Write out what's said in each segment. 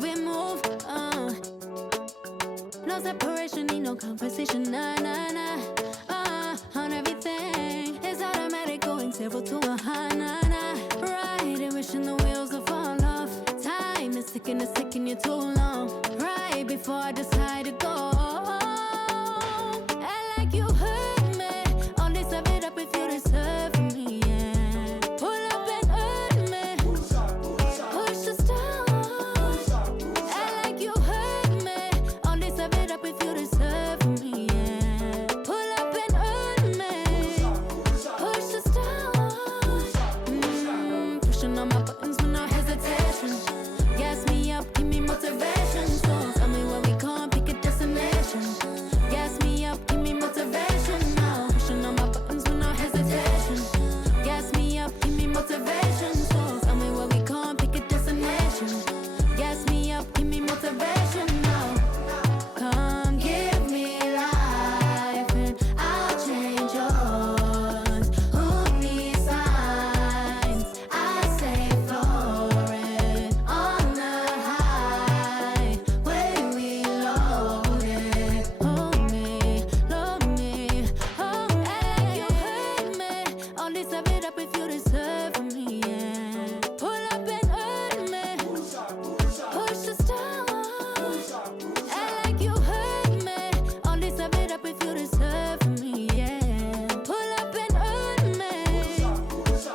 we move. No separation, need no conversation. Nah, nah, nah. On everything, it's automatic, going 0 to 100. Nah, nah. Right, and wishing the wheels will fall off. Time is ticking, it's taking you too long. Right before I decide to go. And like you heard me, all this of it up if you deserve for me, yeah. Pull up and hurt me, push the stars. And like you heard me, all this of it up if you deserve for me, yeah. Pull up and hurt me, push the stars. Pushing on my buttons with no hesitation. Gas me up, give me motivation. So tell me where we can't pick a destination. Gas me up, give me motivation now. Pushing on my buttons with no hesitation. Gas me up, give me motivation. So tell me where we can't pick a destination. Gas me up, give me motivation now. Come give me life and I'll change yours. Who needs signs? I say floating on the highway we loaded. Hold me, love me, hold me. And you hurt me, all this of it up if you deserve for me, yeah. Pull up and hurt me, push the stars. And like you hurt me, all this of it up if you deserve for me, yeah. Pull up and hurt me,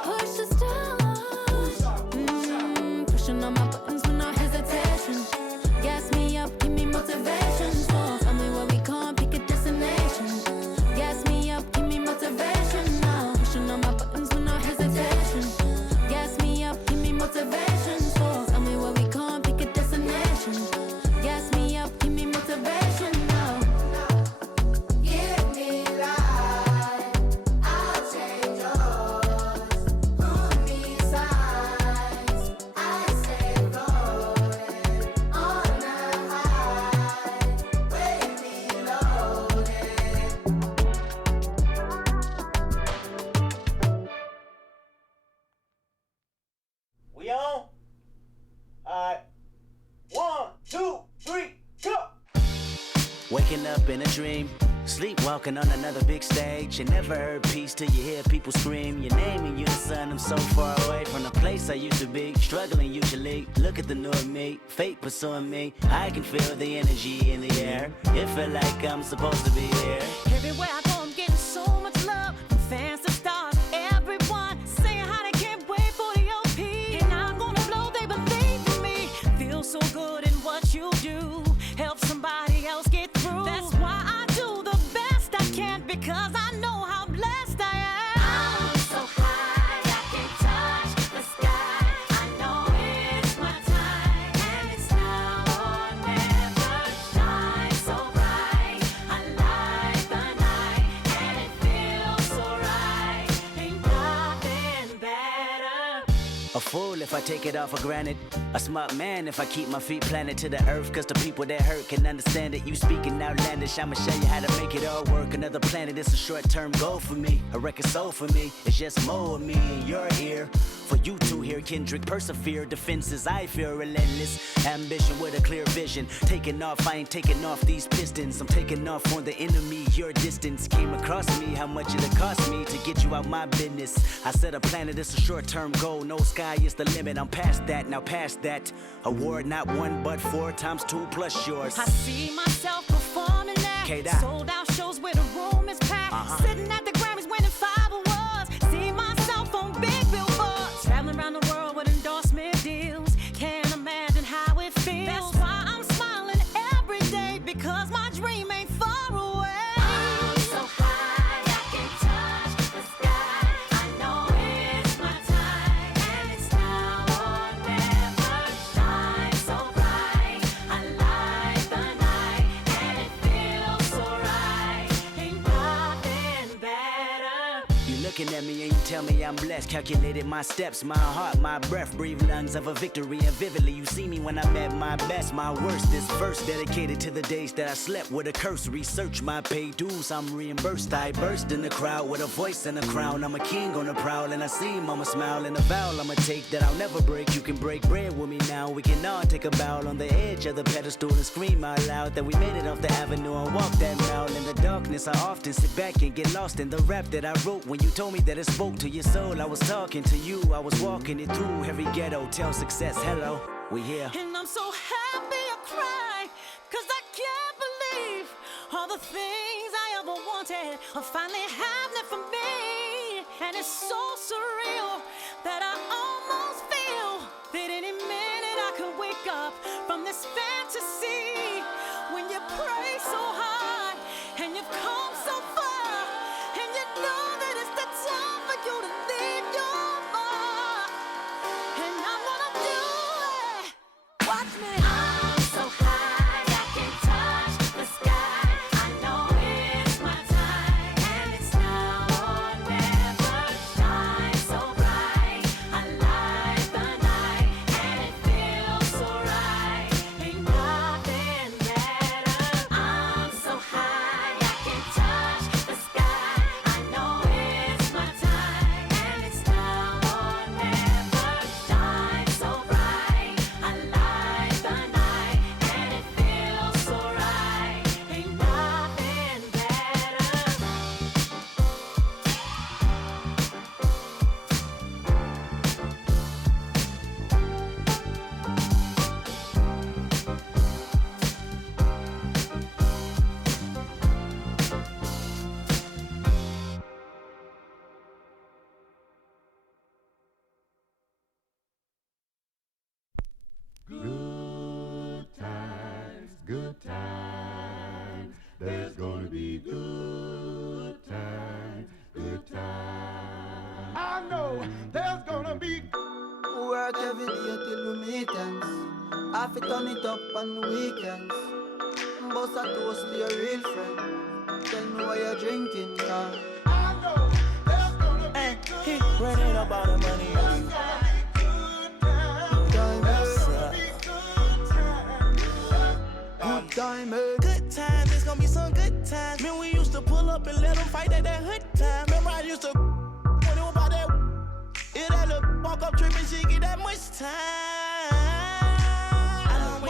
push the stars. Pushing on my buttons with no hesitation. Gas me up, give me motivation. So tell me where we can't pick a destination. Gas me up, give me motivation now. Pushing on my buttons with no hesitation. Gas me up, give me motivation. So tell me where we can't pick a destination. Gas me up, give me motivation now. Give me life, I'll change yours. Who needs signs? I say floating on the highway we loaded. We on? Alright. 1, 2, 3, go! Waking up in a dream, sleepwalking on another big stage. You never heard peace till you hear people scream your name in unison. I'm so far away from the place I used to be, struggling usually. Look at the new me, fate pursuing me. I can feel the energy in the air. It feel like I'm supposed to be here. Everywhere I go, I'm getting so much love from fans to stars. Everyone saying how they can't wait for the OP. And I'm gonna blow, they believe in me. Feel so good in what you do. Help somebody else get through. That's why I do the best I can, because I know how blessed I am. I'm so high, I can touch the sky. I know it's my time, and it's now or never. Shine so bright, I light the night, and it feels so right. Ain't nothing better. A fool if I take it all for granted. A smart man if I keep my feet planted to the earth. Cause the people that hurt can understand it. You speaking outlandish, I'ma show you how to make it all work. Another planet, it's a short-term goal for me. A record soul for me, it's just more of me in your ear. For you to hear Kendrick persevere. Defenses, I feel relentless. Ambition with a clear vision. Taking off, I ain't taking off these pistons. I'm taking off on the enemy. Your distance came across me. How much it'll cost me to get you out my business. I said a planet, it's a short-term goal. No sky is the limit. I'm past that, now past that. Award not 1 but 4 times 2 plus yours. I see myself performing there. K-Dot. Sold out shows where the room is packed. Sitting at the Grammys winning 5 awards. See myself on big billboards. Traveling around the world with endorsement deals. Can't imagine how it feels. That's why I'm smiling every day, because my dream ain't far away. I'm so high, I can touch the sky. I know it's my time, and it's now or never. Shine so bright, I light the night, and it feels so right. Ain't nothing better. tell me I'm blessed. Calculated my steps, my heart, my breath. Breathe lungs of a victory, and vividly you see me when I'm at my best. My worst, this verse dedicated to the days that I slept with a curse. Research my paid dues, I'm reimbursed. I burst in the crowd with a voice and a crown. I'm a king on the prowl, and I see mama smile. And a vow I'ma take that I'll never break. You can break bread with me now. We can all take a bow on the edge of the pedestal and scream out loud that we made it off the avenue and walk that mile. In the darkness, I often sit back and get lost in the rap that I wrote. When you told me that it spoke to your soul, I was talking to you. I was walking it through every ghetto. Tell success, hello, we here. And I'm so happy I cry, 'cause I can't believe all the things I ever wanted are finally happening for me. And it's so surreal that I almost feel that any minute I could wake up from this fantasy. When you pray so hard and you've come so far, and you know that it's the time for you to leave your mark. And I'm gonna do it. Watch me. I'm so high I can touch the sky. I know it's my time, and it's now or never. Shine so bright, I light the night, and it feels so right. Ain't nothing better. I'm so high I can touch the sky. I know it's my time, and it's now or never. Shine so bright, I light the night, and it feels so right. Ain't nothing better. Good times, there's gonna be good times, good times. I know there's gonna be Work every day till we meet ends. Have to turn it up on the weekends. Bust a toast to your real friend. Tell me why you're drinking, yeah. I know there's gonna be He running up all the money. Time good time, eh? Good times, there's gonna be some good times. Man, we used to pull up and let them fight at that hood time. Remember I used to when it was about that. It had a walk up trip and she get that much time. I don't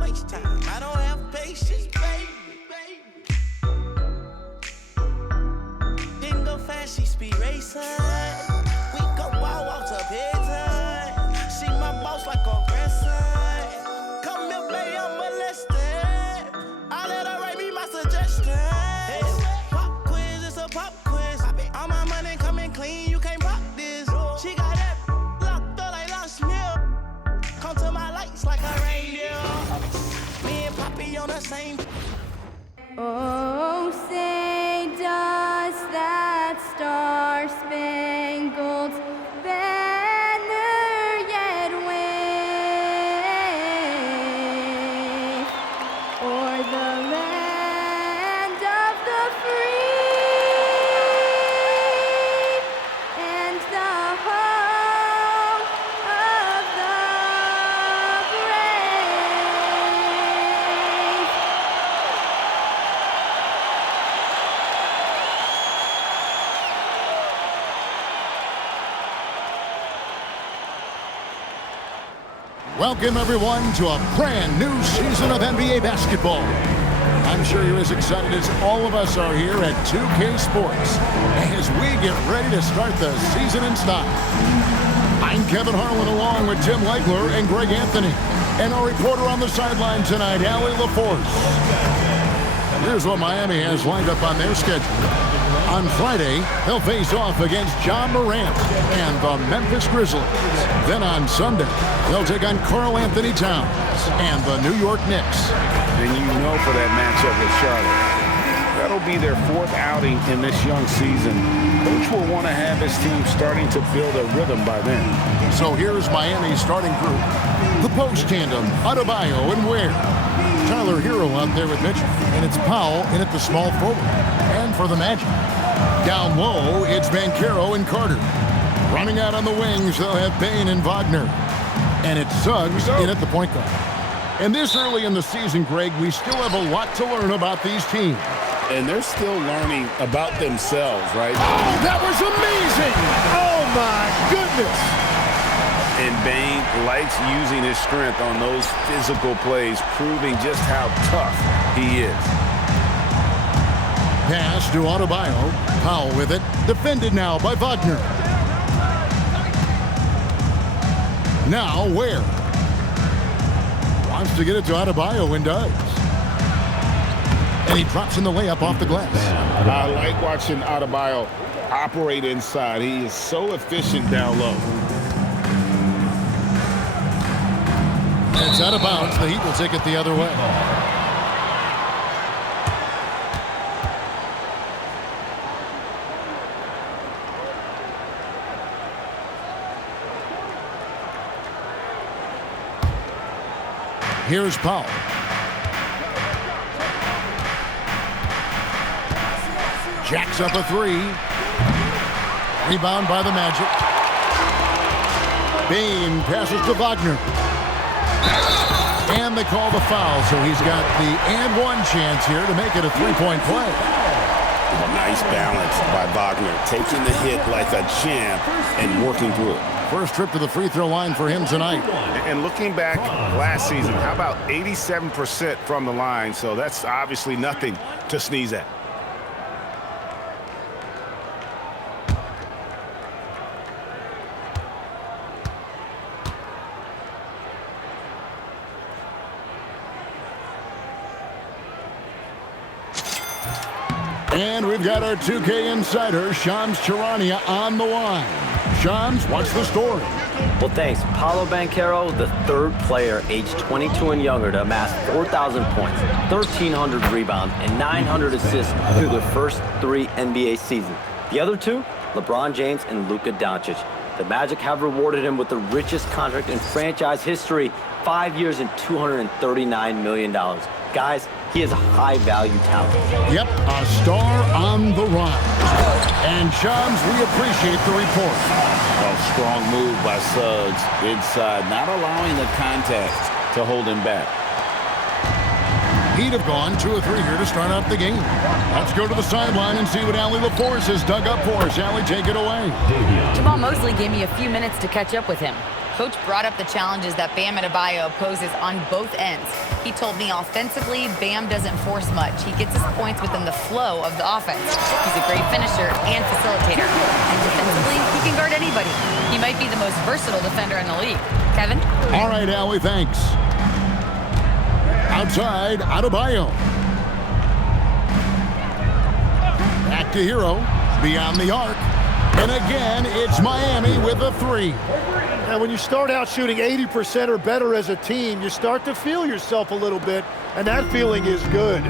waste time. I don't have patience, baby. Didn't go fast, she speed racing. We go wild walks up here time. She my boss like a grandson. Come here, baby, I'm molested. I let her write me my suggestions. Pop quiz, it's a pop quiz. All my money coming clean, you can't pop this. She got that locked up like lost milk. Come to my lights like a reindeer. Me and Poppy on the same. Oh, say does that star-spangled banner yet wave o'er the land of the free and the home of the brave? Welcome, everyone, to a brand new season of NBA basketball. I'm sure you're as excited as all of us are here at 2K Sports as we get ready to start the season in style. I'm Kevin Harlan along with Tim Legler and Greg Anthony, and our reporter on the sideline tonight, Allie LaForce. Here's what Miami has lined up on their schedule. On Friday, they'll face off against John Morant and the Memphis Grizzlies. Then on Sunday, they'll take on Karl Anthony Towns and the New York Knicks. And you know for that matchup with Charlotte, that'll be their fourth outing in this young season. Coach will want to have his team starting to build a rhythm by then. So here's Miami's starting group. The post tandem, Adebayo and Ware. Tyler Herro out there with Mitchell, and it's Powell in at the small forward. And for the Magic, Down low, it's Herro and Carter. Running out on the wings, they'll have Bane and Wagner. And it's Suggs in at the point guard. And this early in the season, Greg, we still have a lot to learn about these teams. And they're still learning about themselves, right? Oh, that was amazing! Oh, my goodness! And Bane likes using his strength on those physical plays, proving just how tough he is. Pass to Adebayo. Powell with it. Defended now by Wagner. Now Ware. Wants to get it to Adebayo and does. And he drops in the layup off the glass. I like watching Adebayo operate inside. He is so efficient down low. It's out of bounds. The Heat will take it the other way. Here's Powell. Jacks up a three. Rebound by the Magic. Bane passes to Wagner. And they call the foul, so he's got the and one chance here to make it a three-point play. A nice balance by Wagner, taking the hit like a champ and working through it. First trip to the free throw line for him tonight. And looking back last season, how about 87% from the line? So that's obviously nothing to sneeze at. And we've got our 2K insider, Shams Charania, on the line. Shams, what's the story? Well, thanks. Paolo Banchero, the third player aged 22 and younger to amass 4,000 points, 1,300 rebounds, and 900 assists through their first 3 NBA seasons. The other 2, LeBron James and Luka Doncic. The Magic have rewarded him with the richest contract in franchise history, 5 years and $239 million. Guys, he is a high-value talent. Yep, a star on the rise. And, Shams, we appreciate the report. A strong move by Suggs inside, not allowing the contact to hold him back. He'd have gone 2 or 3 here to start out the game. Let's go to the sideline and see what Allie LaForce has dug up for us. Allie, take it away. Jamal Mosley gave me a few minutes to catch up with him. Coach brought up the challenges that Bam Adebayo poses on both ends. He told me offensively, Bam doesn't force much. He gets his points within the flow of the offense. He's a great finisher and facilitator. And defensively, he can guard anybody. He might be the most versatile defender in the league. Kevin? All right, Allie, thanks. Outside, Adebayo. Back to Herro, beyond the arc. And again, it's Miami with a 3. And when you start out shooting 80% or better as a team, you start to feel yourself a little bit, and that feeling is good.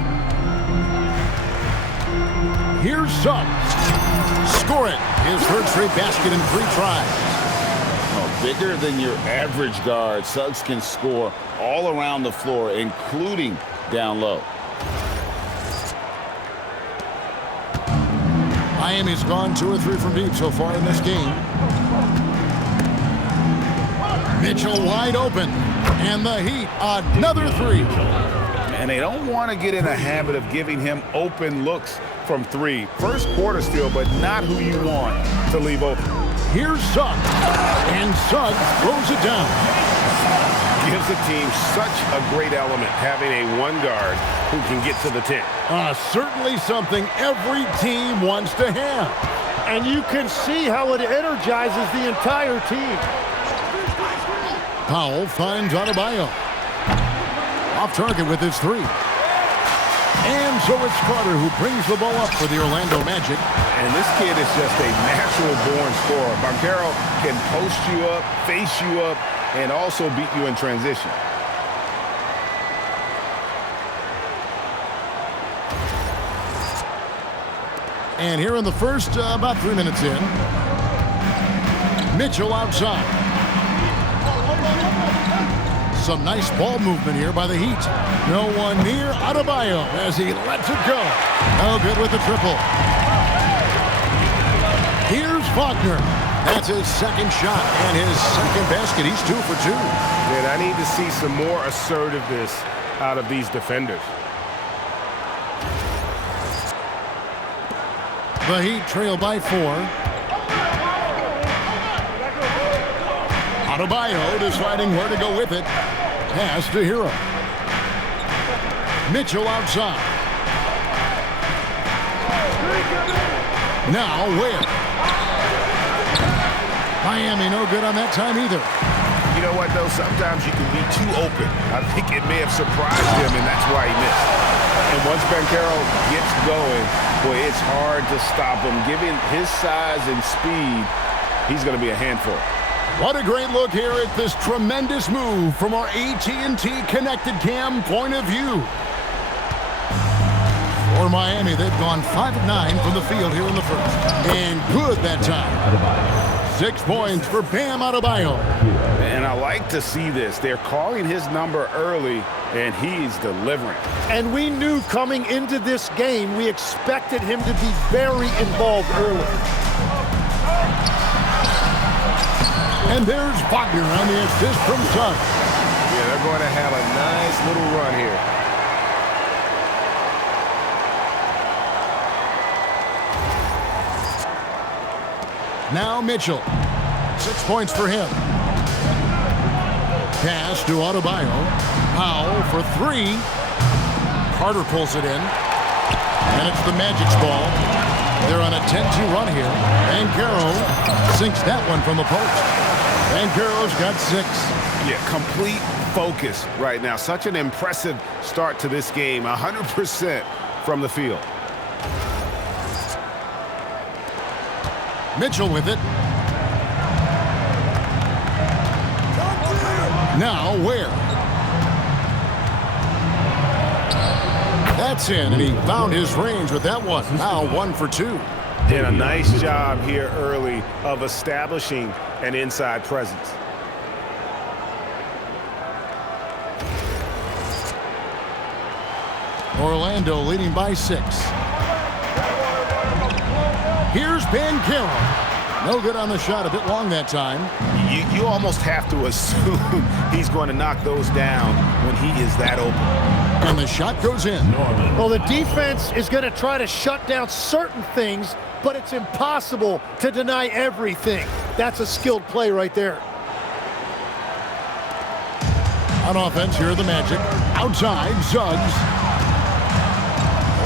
Here's Suggs. Score it. His third straight basket in 3 tries. Oh, bigger than your average guard, Suggs can score all around the floor, including down low. Miami's gone 2 or 3 from deep so far in this game. Mitchell wide open. And the Heat, another 3. And they don't want to get in a habit of giving him open looks from 3. First quarter still, but not who you want to leave open. Here's Suggs. And Suggs throws it down. Gives the team such a great element having a 1 guard who can get to the 10. Certainly something every team wants to have. And you can see how it energizes the entire team. Powell finds Adebayo. Off target with his 3. And so it's Carter who brings the ball up for the Orlando Magic. And this kid is just a natural-born scorer. Banchero can post you up, face you up, and also beat you in transition. And here in the first, about 3 minutes in, Mitchell outside. Some nice ball movement here by the Heat. No one near Adebayo as he lets it go. No good with the triple. Faulkner. That's his second shot and his second basket. He's 2 for 2. Man, I need to see some more assertiveness out of these defenders. The Heat trail by 4. Adebayo deciding where to go with it. Pass to Herro. Mitchell outside. Now Ware. Miami no good on that time either. You know what, though? Sometimes you can be too open. I think it may have surprised him, and that's why he missed. And once Banchero gets going, boy, it's hard to stop him. Given his size and speed, he's going to be a handful. What a great look here at this tremendous move from our AT&T Connected Cam point of view. For Miami, they've gone 5 of 9 from the field here in the first. And good that time. 6 points for Bam Adebayo. And I like to see this. They're calling his number early, and he's delivering. And we knew coming into this game, we expected him to be very involved early. And there's Faulkner on the assist from Suggs. Yeah, they're going to have a nice little run here. Now Mitchell. 6 points for him. Pass to Adebayo. Powell for 3. Carter pulls it in. And it's the Magic's ball. They're on a 10-2 run here. Banchero sinks that one from the post. Banchero's got 6. Yeah, complete focus right now. Such an impressive start to this game. 100% from the field. Mitchell with it. Now Ware. That's in, and he found his range with that one. Now 1 for 2. Did a nice job here early of establishing an inside presence. Orlando leading by 6. Here's Banchero. No good on the shot, a bit long that time. You almost have to assume he's going to knock those down when he is that open. And the shot goes in. Well, the defense is going to try to shut down certain things, but it's impossible to deny everything. That's a skilled play right there. On offense, here are the Magic. Outside, Suggs.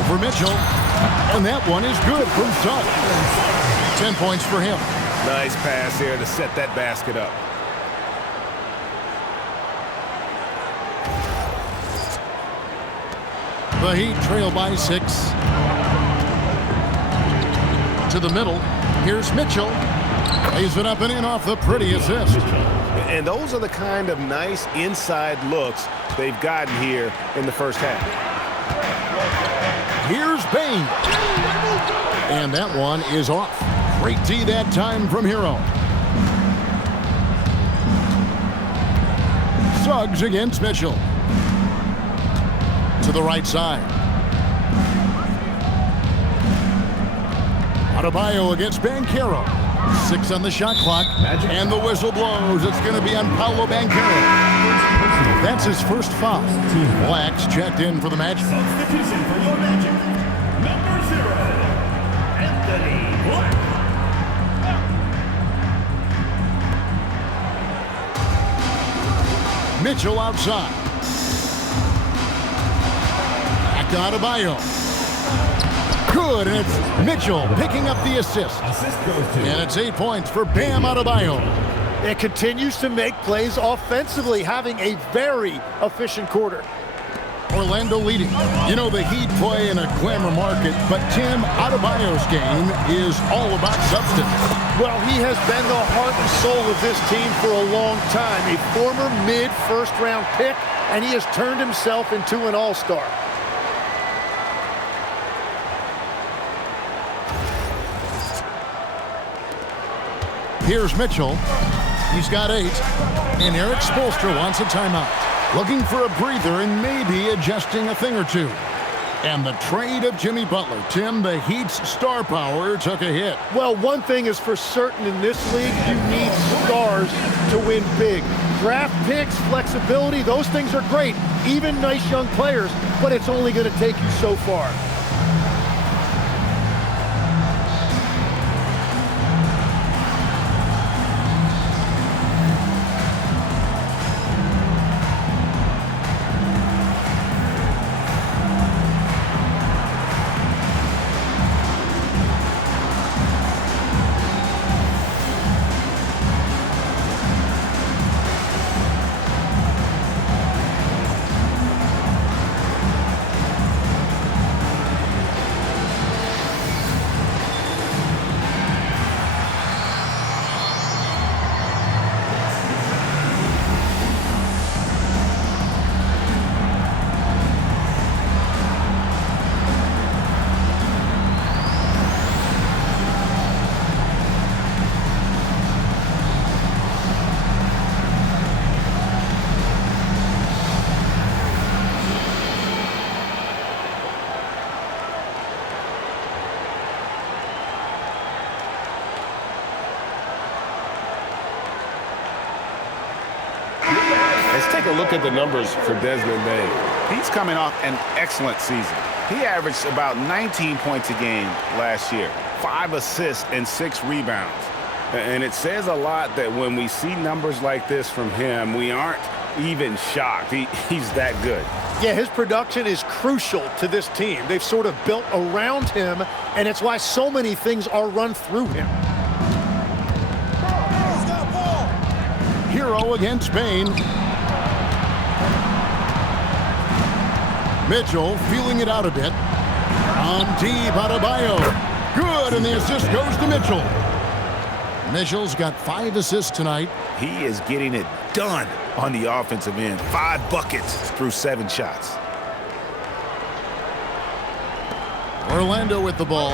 Over Mitchell. And that one is good from Suggs. 10 points for him. Nice pass here to set that basket up. The Heat trail by 6. To the middle. Here's Mitchell. Lays it up and in off the pretty assist. And those are the kind of nice inside looks they've gotten here in the first half. Here's Bane. And that one is off. Great D that time from Herro. Suggs against Mitchell. To the right side. Adebayo against Banchero. 6 on the shot clock. And the whistle blows. It's going to be on Paolo Banchero. That's his first foul. Blacks checked in for the Magic. Substitution for your Magic. Number 0, Anthony Black. Mitchell outside. Back to Adebayo. Good, and it's Mitchell picking up the assist. And it's 8 points for Bam Adebayo. It continues to make plays offensively, having a very efficient quarter. Orlando leading. You know, the Heat play in a glamour market, but Tim, Adebayo's game is all about substance. Well, he has been the heart and soul of this team for a long time. A former mid-first-round pick, and he has turned himself into an all-star. Here's Mitchell. He's got 8. And Eric Spoelstra wants a timeout. Looking for a breather and maybe adjusting a thing or two. And the trade of Jimmy Butler. Tim, the Heat's star power took a hit. Well, one thing is for certain in this league, you need stars to win big. Draft picks, flexibility, those things are great. Even nice young players, but it's only going to take you so far. Let's take a look at the numbers for Desmond Bane. He's coming off an excellent season. He averaged about 19 points a game last year, 5 assists and 6 rebounds. And it says a lot that when we see numbers like this from him, we aren't even shocked. He's that good. Yeah, his production is crucial to this team. They've sort of built around him, and it's why so many things are run through him. Herro against Bane. Mitchell feeling it out a bit. On deep, Adebayo. Good, and the assist goes to Mitchell. Mitchell's got 5 assists tonight. He is getting it done on the offensive end. 5 buckets through 7 shots. Orlando with the ball.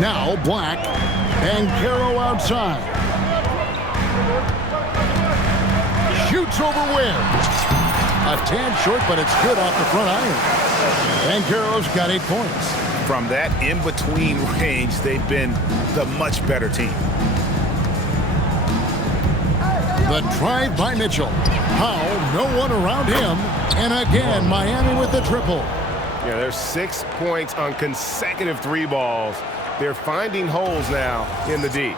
Now Black. And Herro outside. Shoots over Ware. A tad short, but it's good off the front iron. And Herro's got 8 points. From that in-between range, they've been the much better team. The drive by Mitchell. How no one around him. And again, Miami with the triple. Yeah, there's 6 points on consecutive 3 balls. They're finding holes now in the D.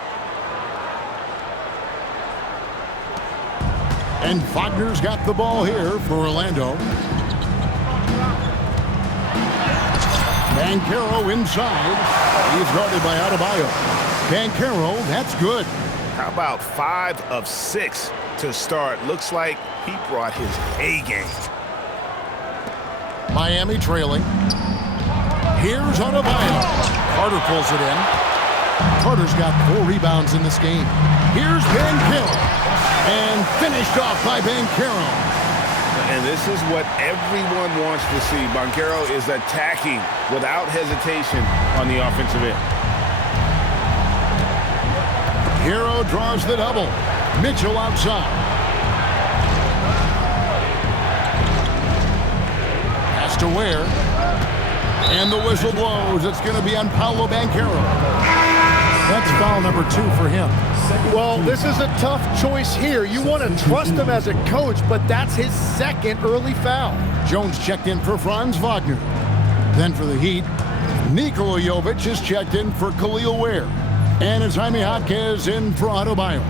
And Wagner's got the ball here for Orlando. Banchero inside. He's guarded by Adebayo. Banchero, that's good. How about 5 of 6 to start? Looks like he brought his A game. Miami trailing. Here's Adebayo. Carter pulls it in. Carter's got 4 rebounds in this game. Here's Banchero. And finished off by Banchero. And this is what everyone wants to see. Banchero is attacking without hesitation on the offensive end. Herro draws the double. Mitchell outside. Pass to Ware. And the whistle blows. It's going to be on Paolo Banchero. That's foul number 2 for him. Well, this is a tough choice here. You want to trust him as a coach, but that's his 2nd early foul. Jones checked in for Franz Wagner. Then for the Heat, Nikola Jovic is checked in for Khalil Ware. And it's Jaime Jaquez in for Adebayo.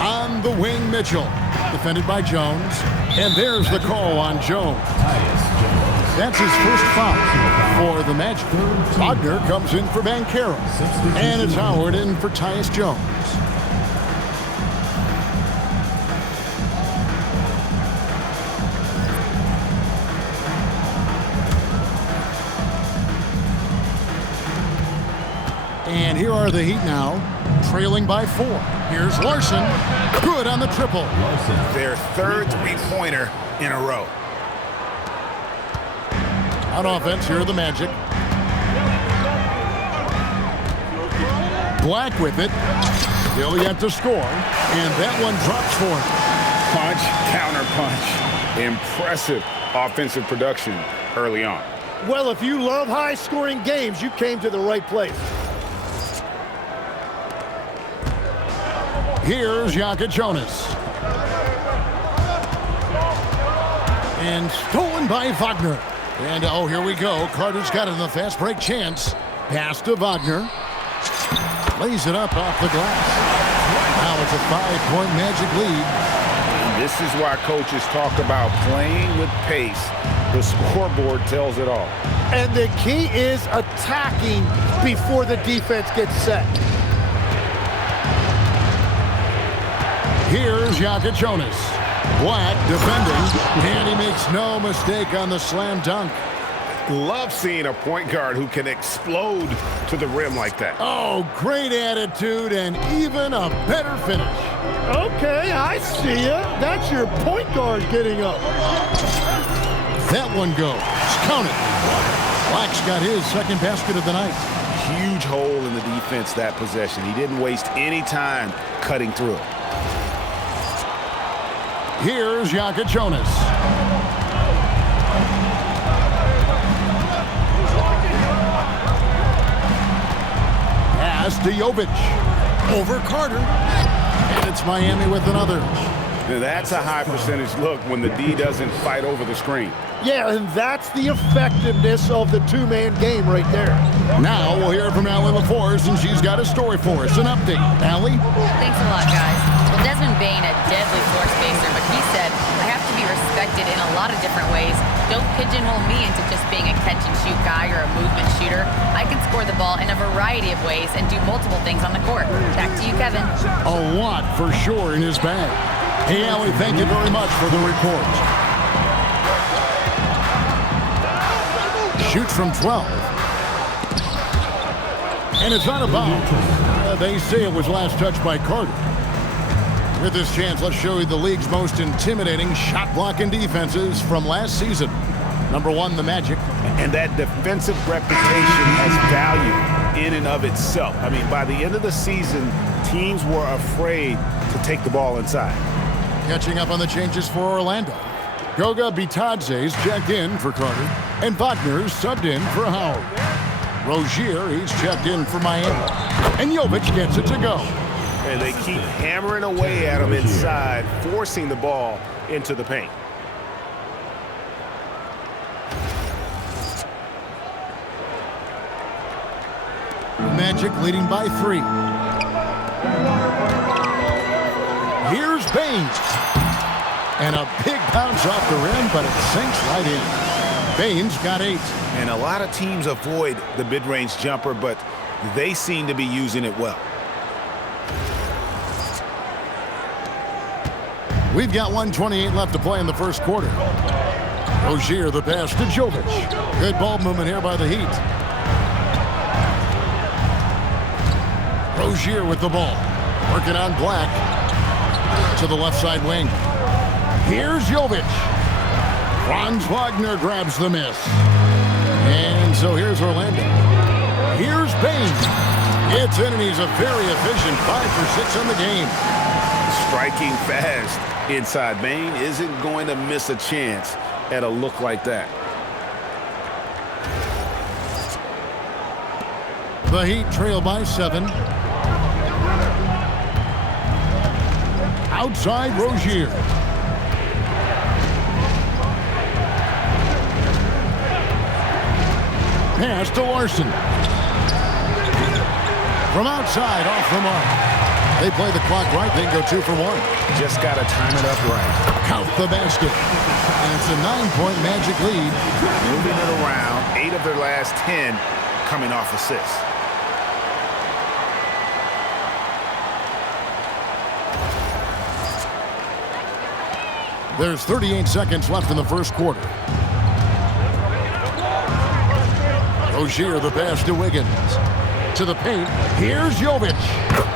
On the wing, Mitchell. Defended by Jones. And there's the call on Jones. That's his first foul for the Magic. Wagner comes in for Banchero. And it's Howard in for Tyus Jones. And here are the Heat now, trailing by 4. Here's Larson. Good on the triple. Their 3rd three-pointer in a row. On offense, here are the Magic. Black with it. Still yet to score, and that one drops for him. Punch, counter punch. Impressive offensive production early on. Well, if you love high-scoring games, you came to the right place. Here's Jonas. And stolen by Wagner. And, oh, here we go. Carter's got it in the fast break chance. Pass to Wagner. Lays it up off the glass. Now it's a 5-point Magic lead. And this is why coaches talk about playing with pace. The scoreboard tells it all. And the key is attacking before the defense gets set. Here's Jonas. Black defending, and he makes no mistake on the slam dunk. Love seeing a point guard who can explode to the rim like that. Oh, great attitude and even a better finish. Okay, I see ya. That's your point guard getting up. That one goes. Count it. Black's got his second basket of the night. Huge hole in the defense that possession. He didn't waste any time cutting through it. Here's Jonas. Pass to Jovic. Over Carter. And it's Miami with another. Now that's a high percentage look when the D doesn't fight over the screen. Yeah, and that's the effectiveness of the two-man game right there. Now we'll hear from Allie LaForce, and she's got a story for us. An update. Allie? Thanks a lot, guys. Well, Desmond Bane, a deadly floor spacer, but he said, I have to be respected in a lot of different ways. Don't pigeonhole me into just being a catch-and-shoot guy or a movement shooter. I can score the ball in a variety of ways and do multiple things on the court. Back to you, Kevin. A lot for sure in his bag. Hey, Allie, thank you very much for the report. Shoots from 12. And it's out of bounds. They say it was last touched by Carter. With this chance, let's show you the league's most intimidating shot-blocking defenses from last season. Number 1, the Magic. And that defensive reputation has value in and of itself. I mean, by the end of the season, teams were afraid to take the ball inside. Catching up on the changes for Orlando. Goga Bitadze's checked in for Carter, and Wagner's subbed in for Howard. Rozier, he's checked in for Miami. And Jovic gets it to go. And they keep hammering away at him inside, forcing the ball into the paint. Magic leading by 3. Here's Bane. And a big bounce off the rim, but it sinks right in. Bane's got 8. And a lot of teams avoid the mid-range jumper, but they seem to be using it well. We've got 1:28 left to play in the first quarter. Rozier, the pass to Jovic. Good ball movement here by the Heat. Rozier with the ball. Working on Black. To the left side wing. Here's Jovic. Franz Wagner grabs the miss. And so here's Orlando. Here's Bane. Gets in, and he's a very efficient 5 for 6 on the game. Striking fast inside. Bane isn't going to miss a chance at a look like that. The Heat trail by 7. Outside Rozier. Pass to Larson. From outside, off the mark. They play the clock right, they go 2 for 1. Just got to time it up right. Count the basket. And it's a 9-point Magic lead. Moving it around, 8 of their last 10 coming off assists. There's 38 seconds left in the first quarter. Rozier, the pass to Wiggins. To the paint. Here's Jovic.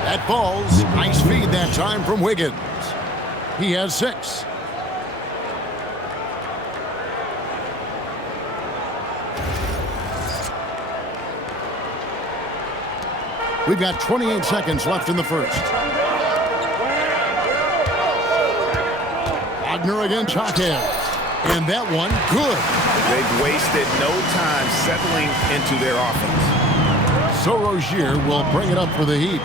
That falls. Nice feed that time from Wiggins. He has 6. We've got 28 seconds left in the first. Wagner against Jaquez. And that one, good. They've wasted no time settling into their offense. So Rozier will bring it up for the Heat.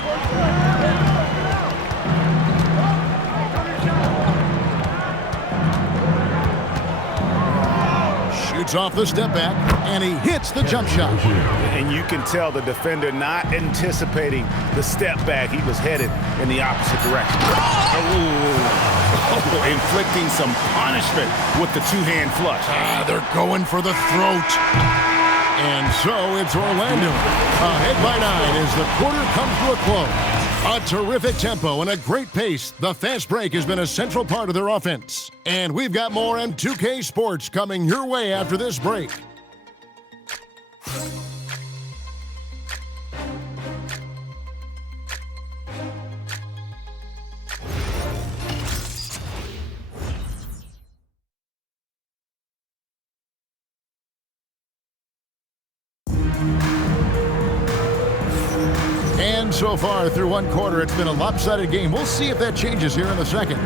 Shoots off the step back, and he hits the jump shot. And you can tell the defender not anticipating the step back. He was headed in the opposite direction. Inflicting some punishment with the two-hand flush. They're going for the throat. And so it's Orlando. Ahead by 9 as the quarter comes to a close. A terrific tempo and a great pace. The fast break has been a central part of their offense. And we've got more M2K Sports coming your way after this break. And so far through one quarter, it's been a lopsided game. We'll see if that changes here in the second.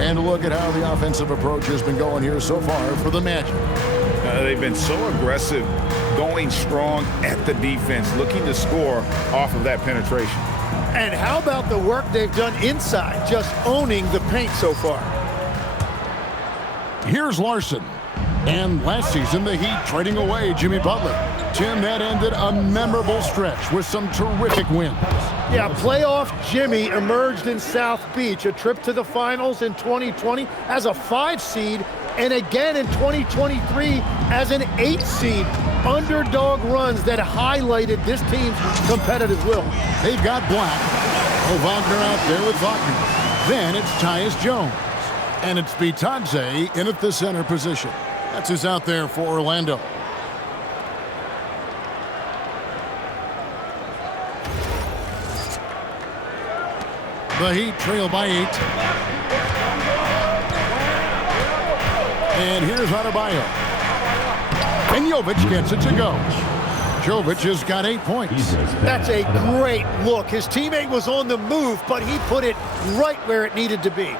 And look at how the offensive approach has been going here so far for the Magic. They've been so aggressive, going strong at the defense, looking to score off of that penetration. And how about the work they've done inside, just owning the paint so far? Here's Larson. And last season, the Heat trading away Jimmy Butler. Tim, that ended a memorable stretch with some terrific wins. Yeah, playoff Jimmy emerged in South Beach, a trip to the finals in 2020 as a 5 seed, and again in 2023 as an 8 seed. Underdog runs that highlighted this team's competitive will. They've got Black. Wagner out there with Wagner. Then it's Tyus Jones. And it's Bitadze in at the center position. That's who's out there for Orlando. The Heat trail by 8. And here's Adebayo. And Jovic gets it to go. Jovic has got 8 points. That's a great look. His teammate was on the move, but he put it right where it needed to be.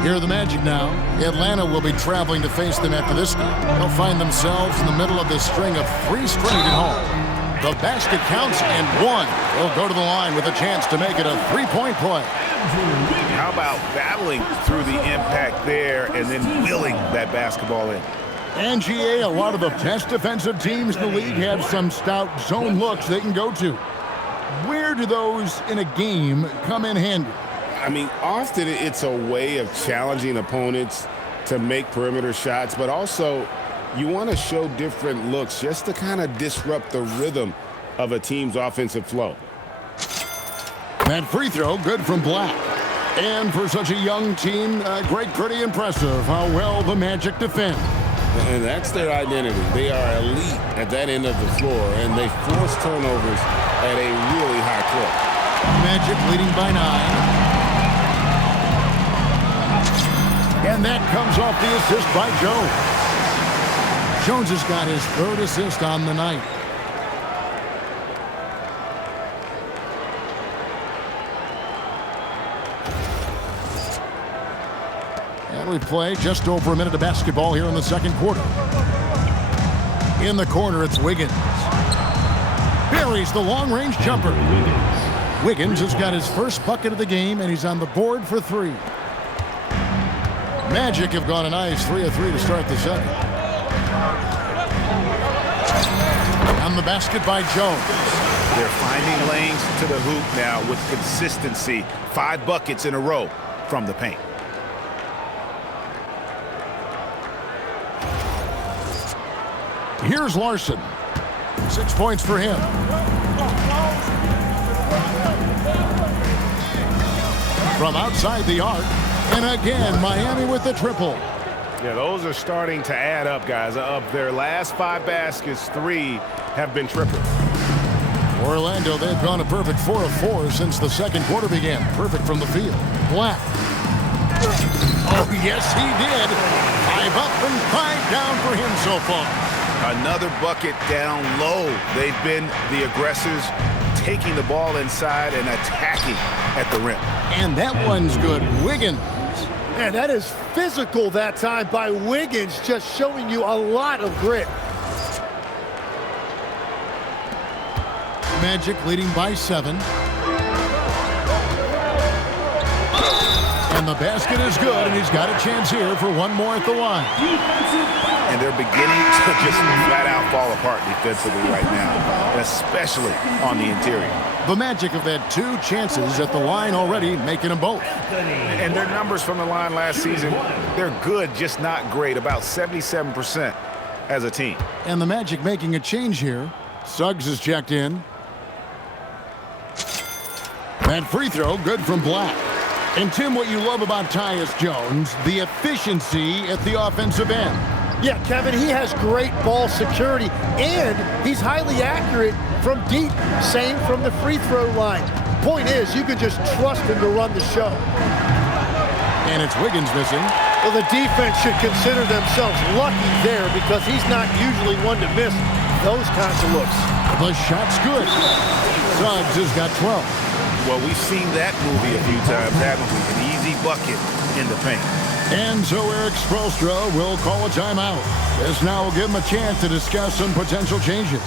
Here are the Magic now. Atlanta will be traveling to face them after this game. They'll find themselves in the middle of this string of 3 straight at home. The basket counts and 1. They'll go to the line with a chance to make it a 3-point play. How about battling through the impact there and then wheeling that basketball in? And GA, a lot of the best defensive teams in the league have some stout zone looks they can go to. Where do those in a game come in handy? I mean, often it's a way of challenging opponents to make perimeter shots, but also you want to show different looks just to kind of disrupt the rhythm of a team's offensive flow. That free throw, good from Black. And for such a young team, pretty impressive how well the Magic defend. And that's their identity. They are elite at that end of the floor, and they force turnovers at a really high clip. Magic leading by 9. And that comes off the assist by Jones. Jones has got his 3rd assist on the night. And we play just over a minute of basketball here in the second quarter. In the corner, it's Wiggins. Buries the long-range jumper. Wiggins has got his first bucket of the game, and he's on the board for 3. Magic have gone a nice 3 of 3 to start the second. On the basket by Jones. They're finding lanes to the hoop now with consistency. 5 buckets in a row from the paint. Here's Larson. 6 points for him. From outside the arc. And again, Miami with the triple. Yeah, those are starting to add up, guys. Of their last 5 baskets, 3 have been tripled. Orlando, they've gone a perfect 4 of 4 since the second quarter began. Perfect from the field. Black. Oh, yes, he did. 5 up and 5 down for him so far. Another bucket down low. They've been the aggressors, taking the ball inside and attacking at the rim. And that one's good. Wiggins. Man, that is physical that time by Wiggins, just showing you a lot of grit. Magic leading by 7. And the basket is good, and he's got a chance here for one more at the line. And they're beginning to just flat out fall apart defensively right now, especially on the interior. The Magic have had 2 chances at the line already, making them both. And their numbers from the line last season, they're good, just not great, about 77% as a team. And the Magic making a change here. Suggs is checked in. That free throw, good from Black. And Tim, what you love about Tyus Jones, the efficiency at the offensive end. Yeah, Kevin, he has great ball security, and he's highly accurate from deep. Same from the free throw line. Point is, you can just trust him to run the show. And it's Wiggins missing. Well, the defense should consider themselves lucky there because he's not usually one to miss those kinds of looks. The shot's good. Suggs has got 12. Well, we've seen that movie a few times, haven't we? An easy bucket in the paint. And so Eric Spoelstra will call a timeout. This now will give him a chance to discuss some potential changes.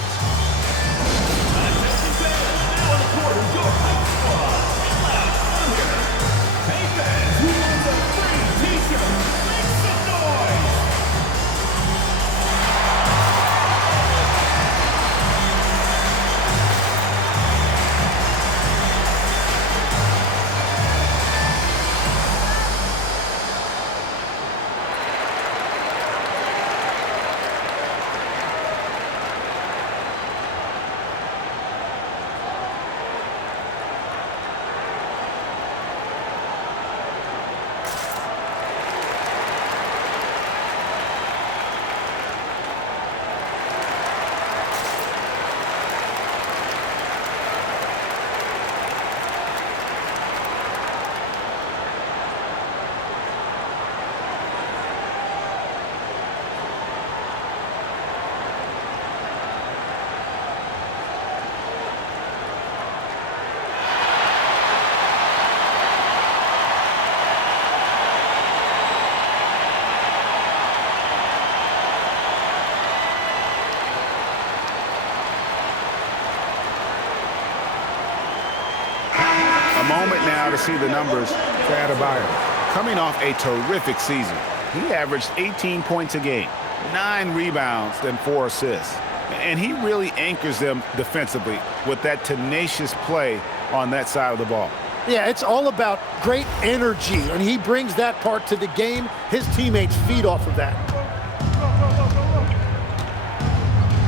A moment now to see the numbers for Adebayo. Coming off a terrific season, he averaged 18 points a game, 9 rebounds, and 4 assists. And he really anchors them defensively with that tenacious play on that side of the ball. Yeah, it's all about great energy, and he brings that part to the game. His teammates feed off of that.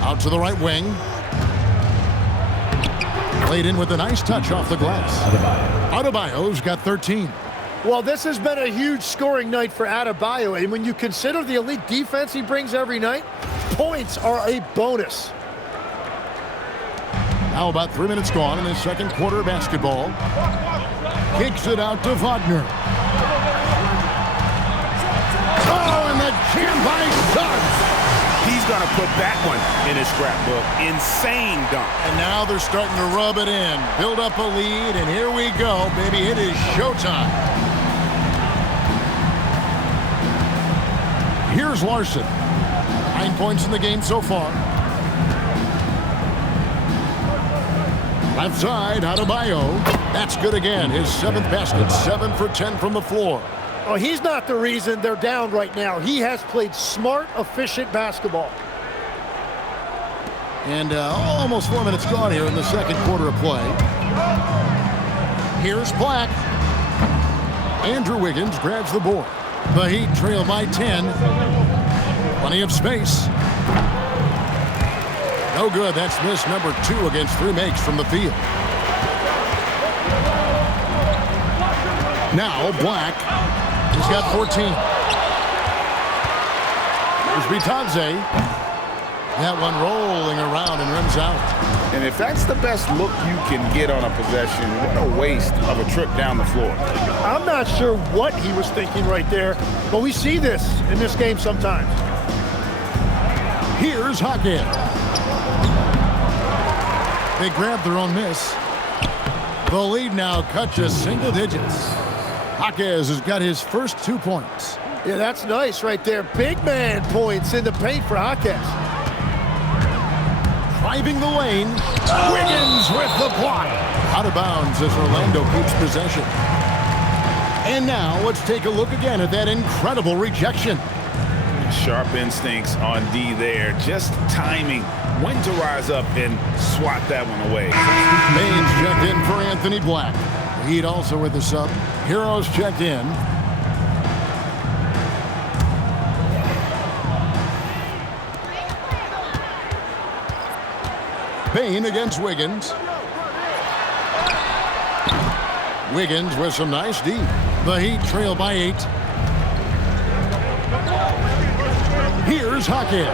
Out to the right wing. Played in with a nice touch off the glass. Adebayo's got 13. Well, this has been a huge scoring night for Adebayo, and when you consider the elite defense he brings every night, points are a bonus. Now about 3 minutes gone in the second quarter of basketball. Kicks it out to Wagner. Oh, and the jam by Suggs. He's going to put that one in his scrapbook. Insane dunk. And now they're starting to rub it in. Build up a lead, and here we go, baby. It is showtime. Here's Larson. 9 points in the game so far. Left side, Adebayo. That's good again. His 7th basket, 7 for 10 from the floor. Oh, he's not the reason they're down right now. He has played smart, efficient basketball. And almost 4 minutes gone here in the second quarter of play. Here's Black. Andrew Wiggins grabs the board. The Heat trail by 10. Plenty of space. No good. That's miss number 2 against 3 makes from the field. Now Black. He's got 14. Here's Bitadze. That one rolling around and rims out. And if that's the best look you can get on a possession, what a waste of a trip down the floor. I'm not sure what he was thinking right there, but we see this in this game sometimes. Here's Here's Hockey. They grab their own miss. The lead now cut to single digits. Jaquez has got his first 2 points. Yeah, that's nice right there. Big man points in the paint for Jaquez. Driving the lane. Wiggins with the block. Out of bounds as Orlando keeps possession. And now let's take a look again at that incredible rejection. Sharp instincts on D there. Just timing when to rise up and swat that one away. Bane's checked in for Anthony Black. Heat also with the sub. Herro's checked in. Bane against Wiggins. Wiggins with some nice D. The Heat trail by 8. Here's Hockey.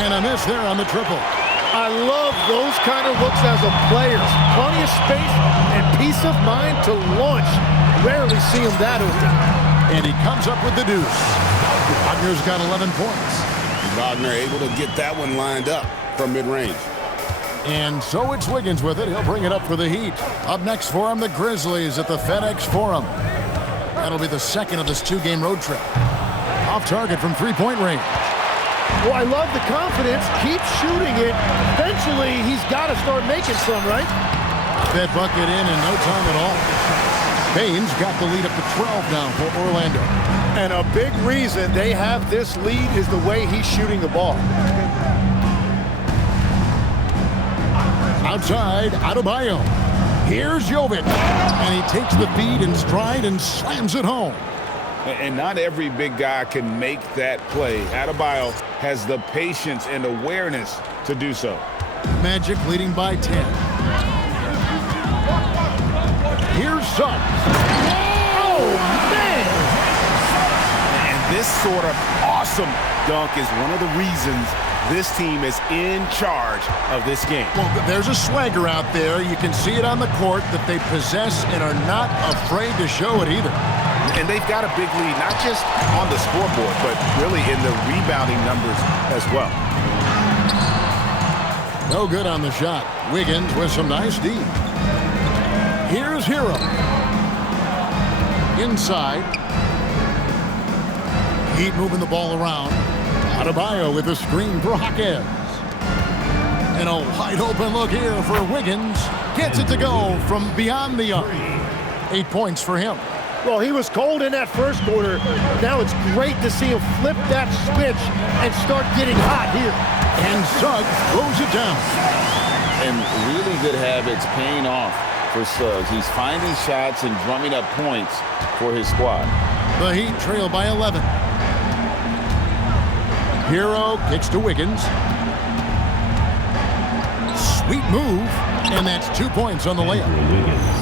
And a miss there on the triple. I love those kind of looks as a player. Plenty of space and peace of mind to launch. Rarely see him that open. And he comes up with the deuce. Wagner's got 11 points. Wagner able to get that one lined up from mid-range. And so it's Wiggins with it. He'll bring it up for the Heat. Up next for him, the Grizzlies at the FedEx Forum. That'll be the second of this 2-game road trip. Off target from 3-point range. Well, I love the confidence. Keep shooting it. Eventually, he's got to start making some, right? That bucket in no time at all. Bane's got the lead up to 12 now for Orlando. And a big reason they have this lead is the way he's shooting the ball. Outside, Adebayo. Here's Jovic. And he takes the feed in stride and slams it home. And not every big guy can make that play. Adebayo has the patience and awareness to do so. Magic leading by 10. Here's Suggs. Oh, man! And this sort of awesome dunk is one of the reasons this team is in charge of this game. Well, there's a swagger out there. You can see it on the court that they possess and are not afraid to show it either. And they've got a big lead, not just on the scoreboard, but really in the rebounding numbers as well. No good on the shot. Wiggins with some nice D. Here's Herro. Inside. Heat moving the ball around. Adebayo with a screen for Jaquez. And a wide open look here for Wiggins. Gets it to go from beyond the arc. 8 points for him. Well, he was cold in that first quarter. Now it's great to see him flip that switch and start getting hot here. And Suggs throws it down. And really good habits paying off for Suggs. He's finding shots and drumming up points for his squad. The Heat trail by 11. Herro kicks to Wiggins. Sweet move. And that's 2 points on the layup.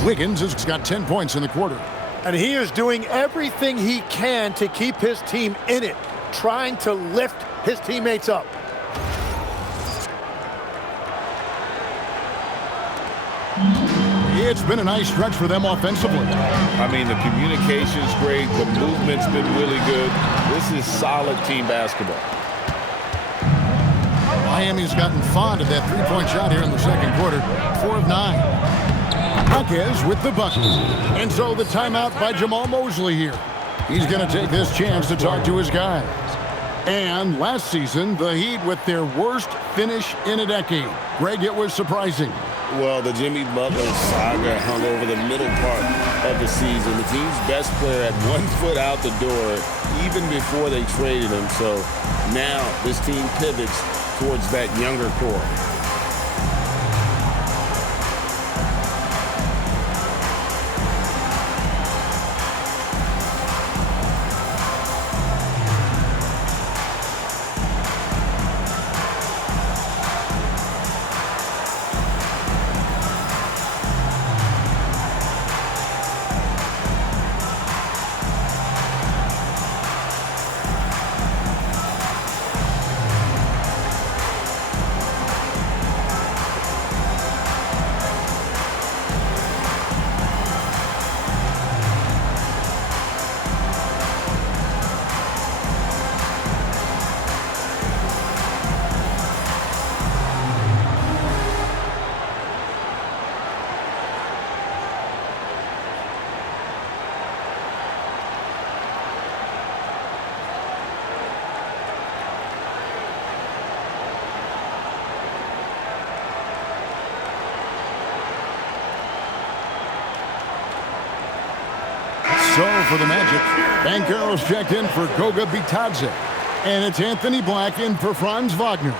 Wiggins has got 10 points in the quarter. And he is doing everything he can to keep his team in it, trying to lift his teammates up. It's been a nice stretch for them offensively. I mean, the communication's great. The movement's been really good. This is solid team basketball. Miami's gotten fond of that three-point shot here in the second quarter. 4 of 9. Jaquez with the bucket. And so the timeout by Jamal Mosley here. He's going to take this chance to talk to his guys. And last season, the Heat with their worst finish in a decade. Greg, it was surprising. Well, the Jimmy Butler saga hung over the middle part of the season. The team's best player had 1 foot out the door even before they traded him. So now this team pivots towards that younger core. So for the Magic, Banchero's checked in for Goga Bitadze. And it's Anthony Black in for Franz Wagner.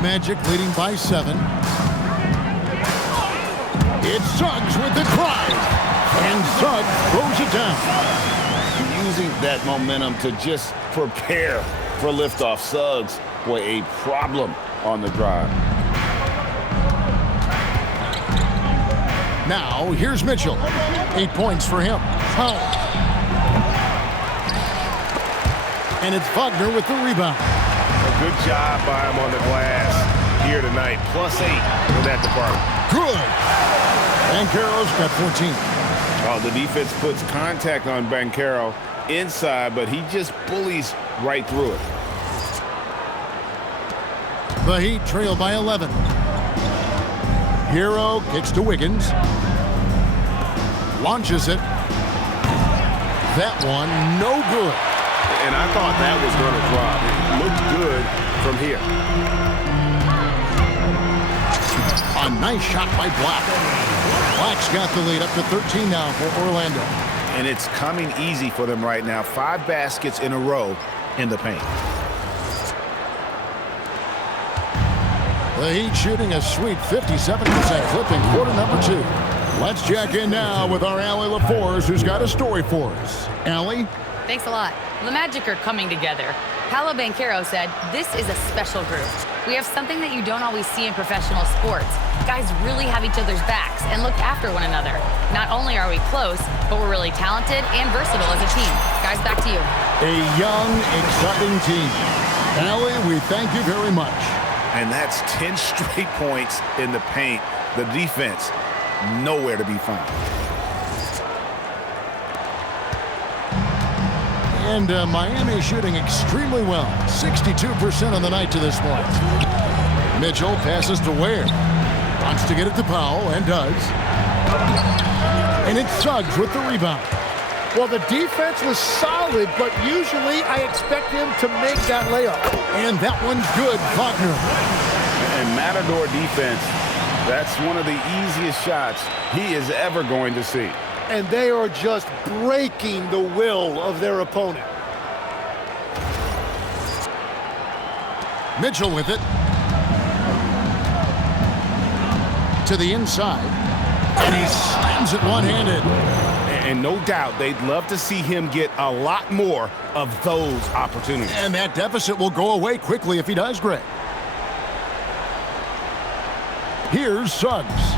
Magic leading by 7. It's Suggs with the drive. And Suggs throws it down. Using that momentum to just prepare for liftoff. Suggs, boy, a problem on the drive. Now, here's Mitchell. 8 points for him. Foul. And it's Wagner with the rebound. A good job by him on the glass here tonight. +8 for that department. Good. Banchero's got 14. Oh, the defense puts contact on Banchero inside, but he just bullies right through it. The Heat trail by 11. Herro kicks to Wiggins. Launches it. That one, no good. And I thought that was going to drop. It looked good from here. A nice shot by Black. Black's got the lead up to 13 now for Orlando. And it's coming easy for them right now. 5 baskets in a row in the paint. The Heat shooting a sweet 57% clip in quarter number 2. Let's check in now with our Allie LaForce, who's got a story for us. Allie? Thanks a lot. The Magic are coming together. Paolo Banchero said, "This is a special group. We have something that you don't always see in professional sports. Guys really have each other's backs and look after one another. Not only are we close, but we're really talented and versatile as a team." Guys, back to you. A young, exciting team. Allie, we thank you very much. And that's 10 straight points in the paint. The defense, nowhere to be found. And Miami shooting extremely well. 62% on the night to this point. Mitchell passes to Ware. Wants to get it to Powell, and does. And it's Suggs with the rebound. Well, the defense was solid, but usually I expect him to make that layup. And that one's good, Wagner. And Matador defense, that's one of the easiest shots he is ever going to see. And they are just breaking the will of their opponent. Mitchell with it. To the inside. And he slams it one-handed. And no doubt they'd love to see him get a lot more of those opportunities. And that deficit will go away quickly if he does, Greg. Here's Suggs.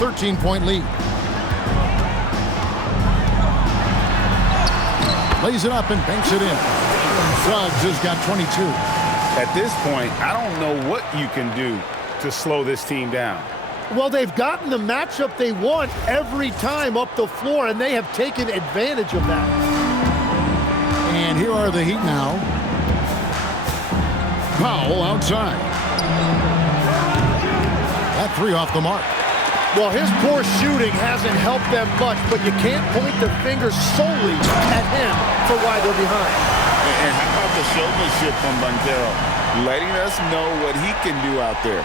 13-point lead. Lays it up and banks it in. Suggs has got 22. At this point, I don't know what you can do to slow this team down. Well, they've gotten the matchup they want every time up the floor, and they have taken advantage of that. And here are the Heat now. Powell outside. That 3 off the mark. Well, his poor shooting hasn't helped them much, but you can't point the finger solely at him for why they're behind. And how about the showmanship from Banchero, letting us know what he can do out there.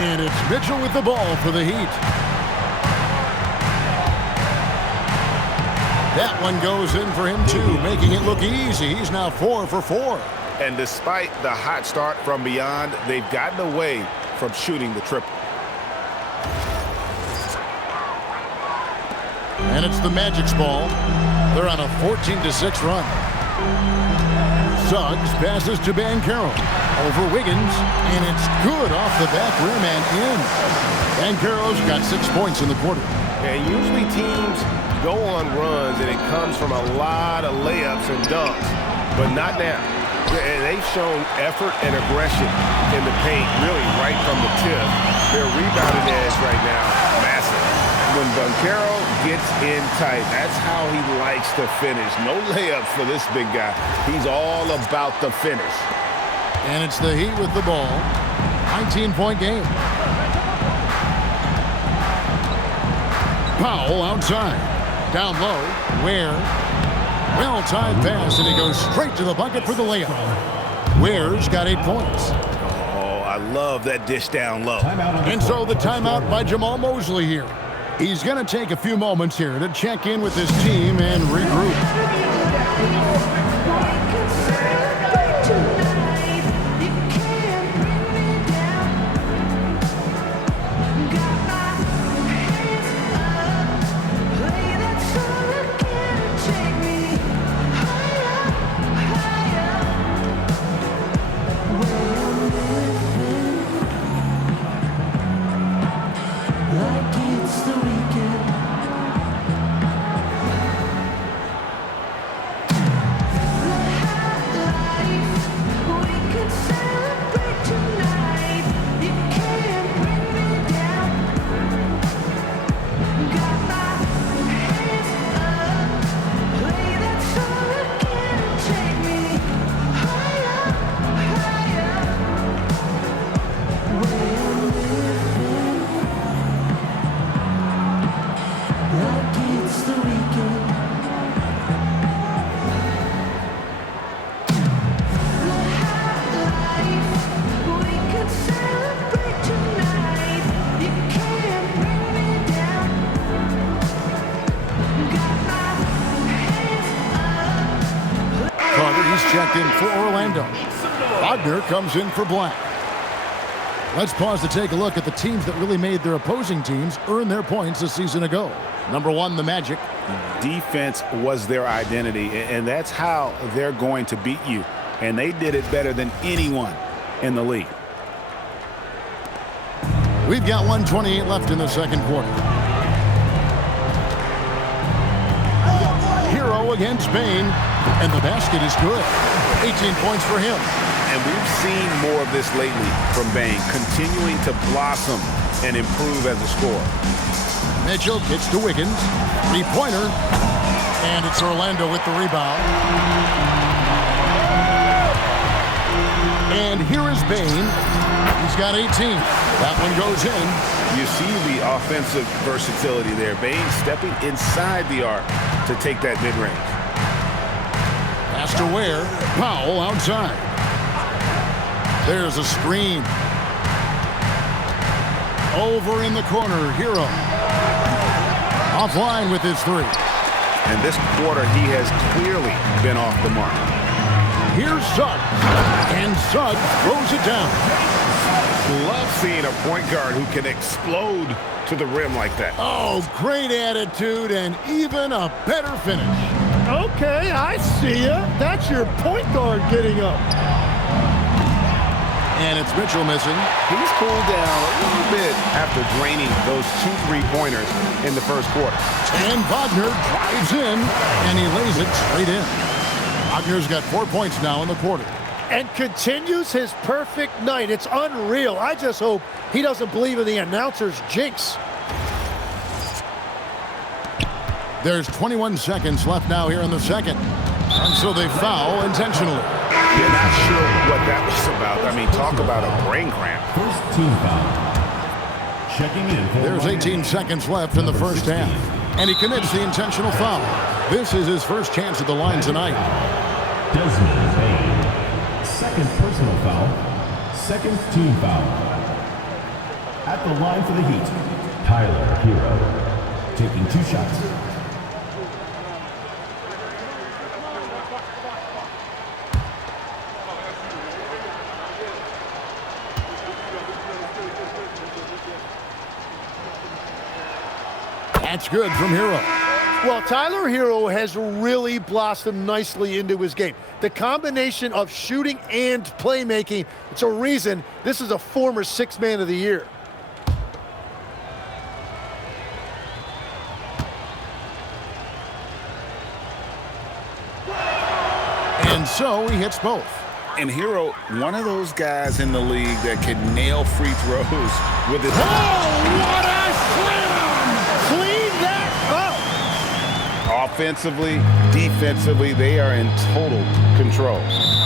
And it's Mitchell with the ball for the Heat. That one goes in for him, too, making it look easy. He's now 4 for 4. And despite the hot start from beyond, they've gotten away from shooting the triple. And it's the Magic's ball. They're on a 14-6 run. Suggs passes to Banchero. Over Wiggins, and it's good off the back rim and in. Banchero's got 6 points in the quarter. And usually teams go on runs, and it comes from a lot of layups and dunks, but not now. And they've shown effort and aggression in the paint, really right from the tip. Their rebounding edge right now, massive. When Banchero gets in tight, that's how he likes to finish. No layups for this big guy. He's all about the finish. And it's the Heat with the ball. 19-point game. Powell outside. Down low. Ware. Well-timed pass, and he goes straight to the bucket for the layup. Ware's got 8 points. Oh, I love that dish down low. And so the timeout by Jamal Mosley here. He's going to take a few moments here to check in with his team and regroup. Checked in for Orlando. Wagner comes in for Black. Let's pause to take a look at the teams that really made their opposing teams earn their points a season ago. Number 1, the Magic. Defense was their identity, and that's how they're going to beat you. And they did it better than anyone in the league. We've got 1:28 left in the second quarter. Herro against Bane, and the basket is good. 18 points for him. And we've seen more of this lately from Bane, continuing to blossom and improve as a scorer. Mitchell gets to Wiggins. 3-pointer. And it's Orlando with the rebound. And here is Bane. He's got 18. That one goes in. You see the offensive versatility there. Bane stepping inside the arc to take that mid-range. Pass to Ware. Powell outside. There's a screen. Over in the corner, Herro. Offline with his 3. And this quarter, he has clearly been off the mark. Here's Suggs. And Suggs throws it down. Love seeing a point guard who can explode to the rim like that. Oh, great attitude and even a better finish. Okay, I see ya. That's your point guard getting up. And it's Mitchell missing. He's cooled down a little bit after draining those 2 3-pointers in the first quarter. And Wagner drives in, and he lays it straight in. Wagner's got 4 points now in the quarter. And continues his perfect night. It's unreal. I just hope he doesn't believe in the announcer's jinx. There's 21 seconds left now here in the second. And so they foul intentionally. You're not sure what that was about. I mean, talk about a brain cramp. First team foul. Checking in. There's 18 seconds left in the first half. And he commits the intentional foul. This is his first chance at the line tonight. Desmond Bane. Second personal foul. Second team foul. At the line for the Heat, Tyler Herro. Taking 2 shots. That's good from Herro. Well, Tyler Herro has really blossomed nicely into his game. The combination of shooting and playmaking, it's a reason this is a former 6th Man of the Year. And so he hits both. And Herro, one of those guys in the league that can nail free throws with his... Oh, what a slam! Clean that up! Offensively, defensively, they are in total control.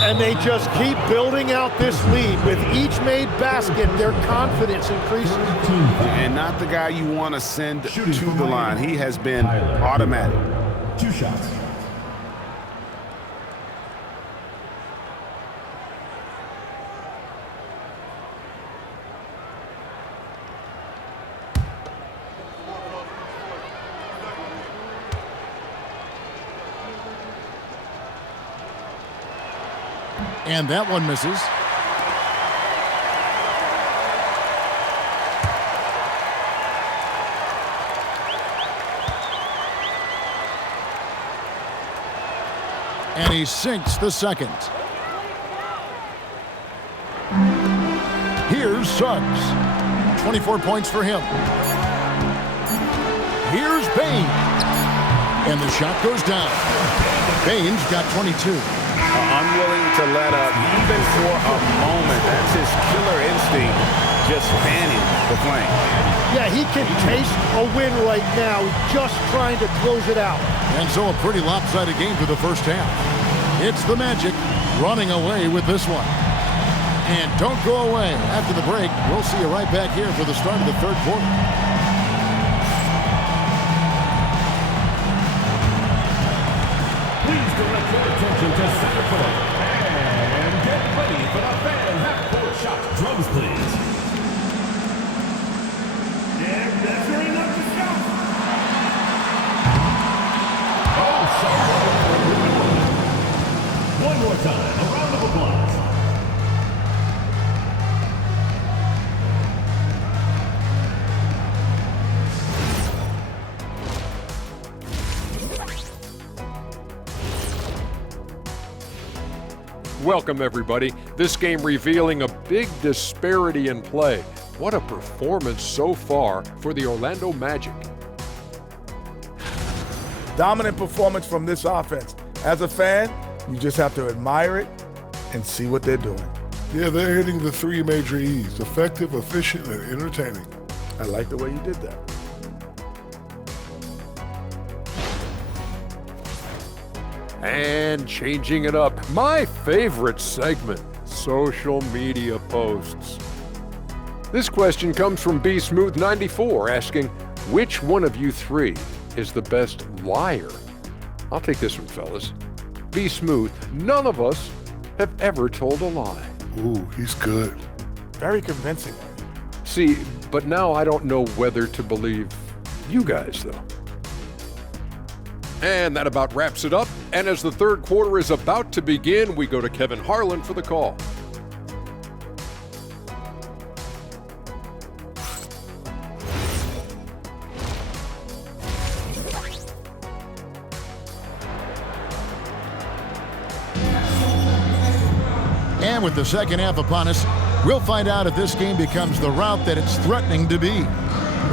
And they just keep building out this lead. With each made basket, their confidence increases. And not the guy you want to send to the line. He has been automatic. 2 shots. And that one misses. And he sinks the second. Here's Suggs. 24 points for him. Here's Bane. And the shot goes down. Bane's got 22. Unwilling to let up even for a moment. That's his killer instinct, just fanning the flame. Yeah, he can taste a win right now, just trying to close it out. And so a pretty lopsided game for the first half. It's the Magic running away with this one. And don't go away. After the break, we'll see you right back here for the start of the third quarter. Please direct your attention to center court. And get ready for the fan half-court shot. Drums, please. And measuring up the shot. Oh, so one more time. A round of applause. Welcome, everybody. This game revealing a big disparity in play. What a performance so far for the Orlando Magic. Dominant performance from this offense. As a fan, you just have to admire it and see what they're doing. Yeah, they're hitting the 3 major E's: effective, efficient, and entertaining. I like the way you did that. And changing it up, my favorite segment, social media posts. This question comes from B Smooth 94 asking, which one of you 3 is the best liar? I'll take this one, fellas. B Smooth, none of us have ever told a lie. Ooh, he's good. Very convincing. See, but now I don't know whether to believe you guys, though. And that about wraps it up. And as the third quarter is about to begin, we go to Kevin Harlan for the call. And with the second half upon us, we'll find out if this game becomes the route that it's threatening to be.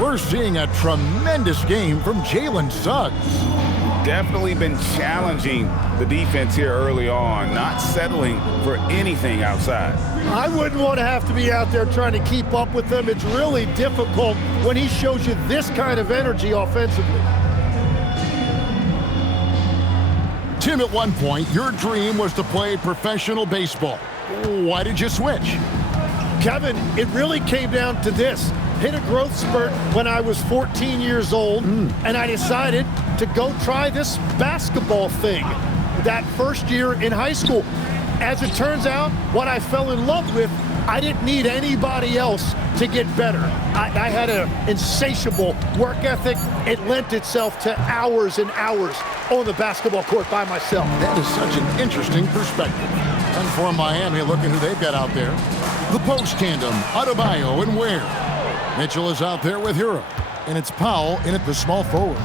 We're seeing a tremendous game from Jalen Suggs. Definitely been challenging the defense here early on, not settling for anything outside. I wouldn't want to have to be out there trying to keep up with them. It's really difficult when he shows you this kind of energy offensively. Tim, at one point, your dream was to play professional baseball. Why did you switch? Kevin, it really came down to this. Hit a growth spurt when I was 14 years old, and I decided to go try this basketball thing that first year in high school. As it turns out, what I fell in love with, I didn't need anybody else to get better. I had an insatiable work ethic. It lent itself to hours and hours on the basketball court by myself. That is such an interesting perspective. And for Miami, look at who they've got out there. The post tandem, Adebayo and Ware. Mitchell is out there with Herro, and it's Powell in at the small forward.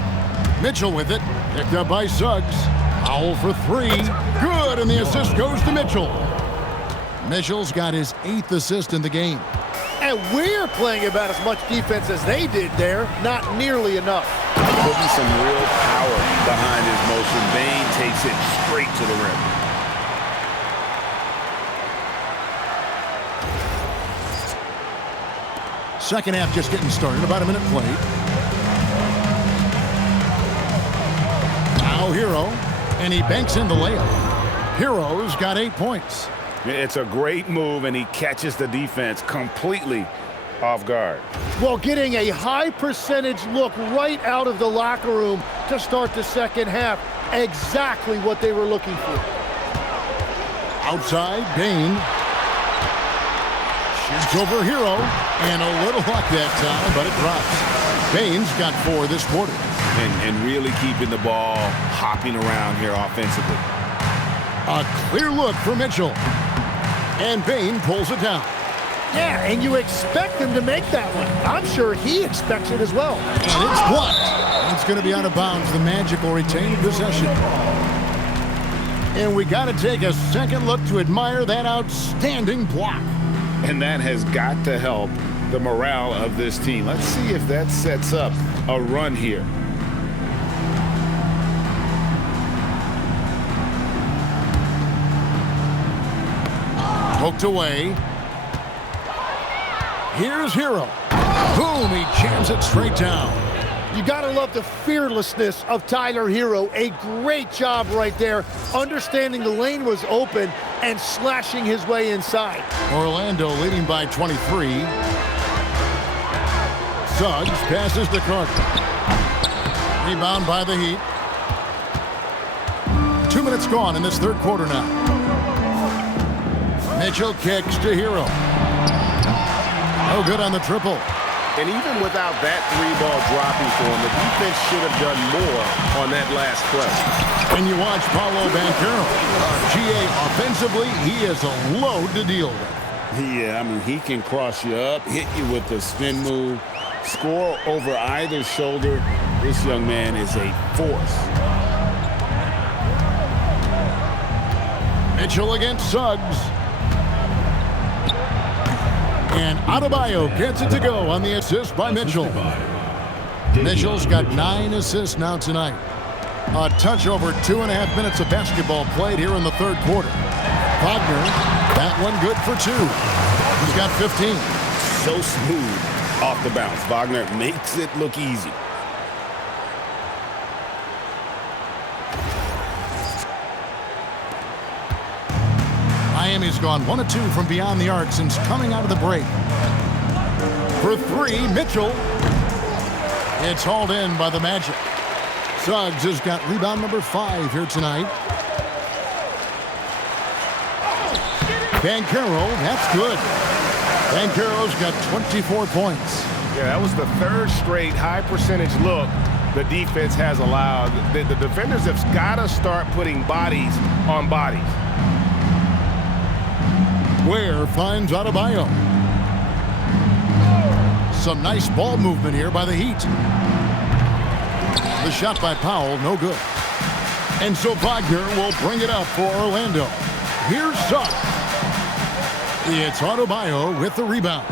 Mitchell with it, picked up by Suggs. Powell for 3, good, and the assist goes to Mitchell. Mitchell's got his 8th assist in the game. And we're playing about as much defense as they did there, not nearly enough. Putting some real power behind his motion. Bane takes it straight to the rim. Second half just getting started, about a minute played. Now Herro, and he banks in the layup. Herro's got 8 points. It's a great move, and he catches the defense completely off guard. Well, getting a high percentage look right out of the locker room to start the second half. Exactly what they were looking for. Outside, Bane. Shoots over Herro, and a little luck that time, but it drops. Bane's got 4 this quarter. And really keeping the ball hopping around here offensively. A clear look for Mitchell. And Bane pulls it down. Yeah, and you expect him to make that one. I'm sure he expects it as well. And it's blocked. It's going to be out of bounds. The Magic will retain possession. And we got to take a second look to admire that outstanding block. And that has got to help the morale of this team. Let's see if that sets up a run here. Poked away. Here's Herro. Boom, he jams it straight down. You gotta love the fearlessness of Tyler Herro. A great job right there, understanding the lane was open and slashing his way inside. Orlando leading by 23. Suggs passes to Carter. Rebound by the Heat. 2 minutes gone in this third quarter now. Mitchell kicks to Herro. No good on the triple. And even without that 3-ball dropping for him, the defense should have done more on that last play. And you watch Paolo Banchero. GA, offensively, he is a load to deal with. Yeah, I mean, he can cross you up, hit you with the spin move, score over either shoulder. This young man is a force. Mitchell against Suggs. And Adebayo gets it to go on the assist by Mitchell. Mitchell's got 9 assists now tonight. A touch over 2.5 minutes of basketball played here in the third quarter. Wagner, that one good for 2. He's got 15. So smooth off the bounce. Wagner makes it look easy. Miami's gone 1 of 2 from beyond the arc since coming out of the break. For 3, Mitchell. It's hauled in by the Magic. Suggs has got rebound number 5 here tonight. Banchero, that's good. Banchero's got 24 points. Yeah, that was the 3rd straight high percentage look the defense has allowed. The defenders have got to start putting bodies on bodies. Ware finds Adebayo. Some nice ball movement here by the Heat. The shot by Powell, no good. And so Wagner will bring it up for Orlando. Here's Suggs. It's Adebayo with the rebound.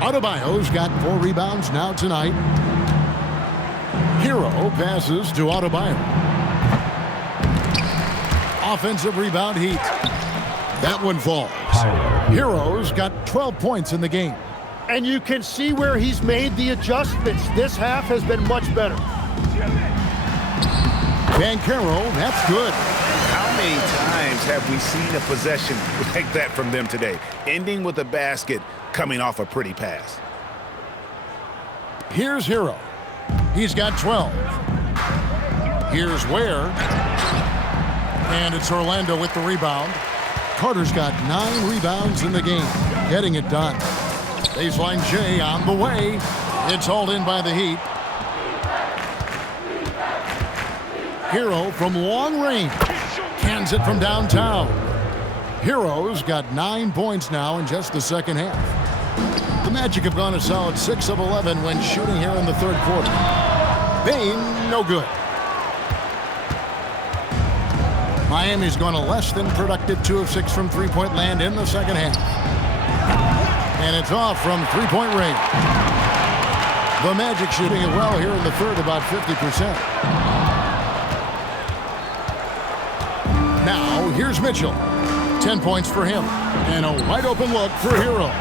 Adebayo's got 4 rebounds now tonight. Herro passes to Adebayo. Offensive rebound, Heat. That one falls. Herro's got 12 points in the game. And you can see where he's made the adjustments. This half has been much better. Banchero, that's good. How many times have we seen a possession like that from them today? Ending with a basket, coming off a pretty pass. Here's Herro. He's got 12. Here's Ware. And it's Orlando with the rebound. Carter's got 9 rebounds in the game, getting it done. Baseline J on the way. It's hauled in by the Heat. Herro from long range. Cans it from downtown. Herro's got 9 points now in just the second half. The Magic have gone a solid 6 of 11 when shooting here in the third quarter. Bane, no good. Miami's gone a less than productive 2 of 6 from three-point land in the second half. And it's off from three-point range. The Magic shooting it well here in the third, about 50%. Now, here's Mitchell. 10 points for him. And a wide-open look for Herro.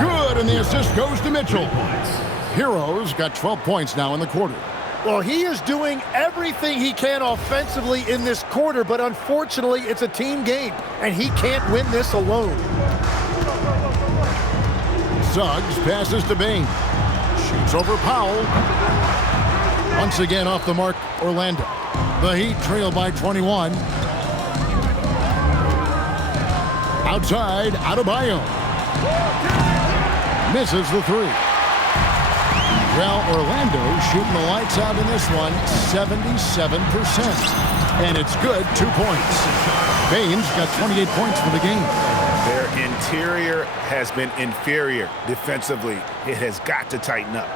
Good, and the assist goes to Mitchell. Herro's got 12 points now in the quarter. Well, he is doing everything he can offensively in this quarter, but unfortunately, it's a team game, and he can't win this alone. Suggs passes to Bane. Shoots over Powell. Once again off the mark, Orlando. The Heat trail by 21. Outside, Adebayo. Misses the three. Well, Orlando shooting the lights out in this one, 77%. And it's good, 2 points. Bane's got 28 points for the game. Their interior has been inferior defensively. It has got to tighten up.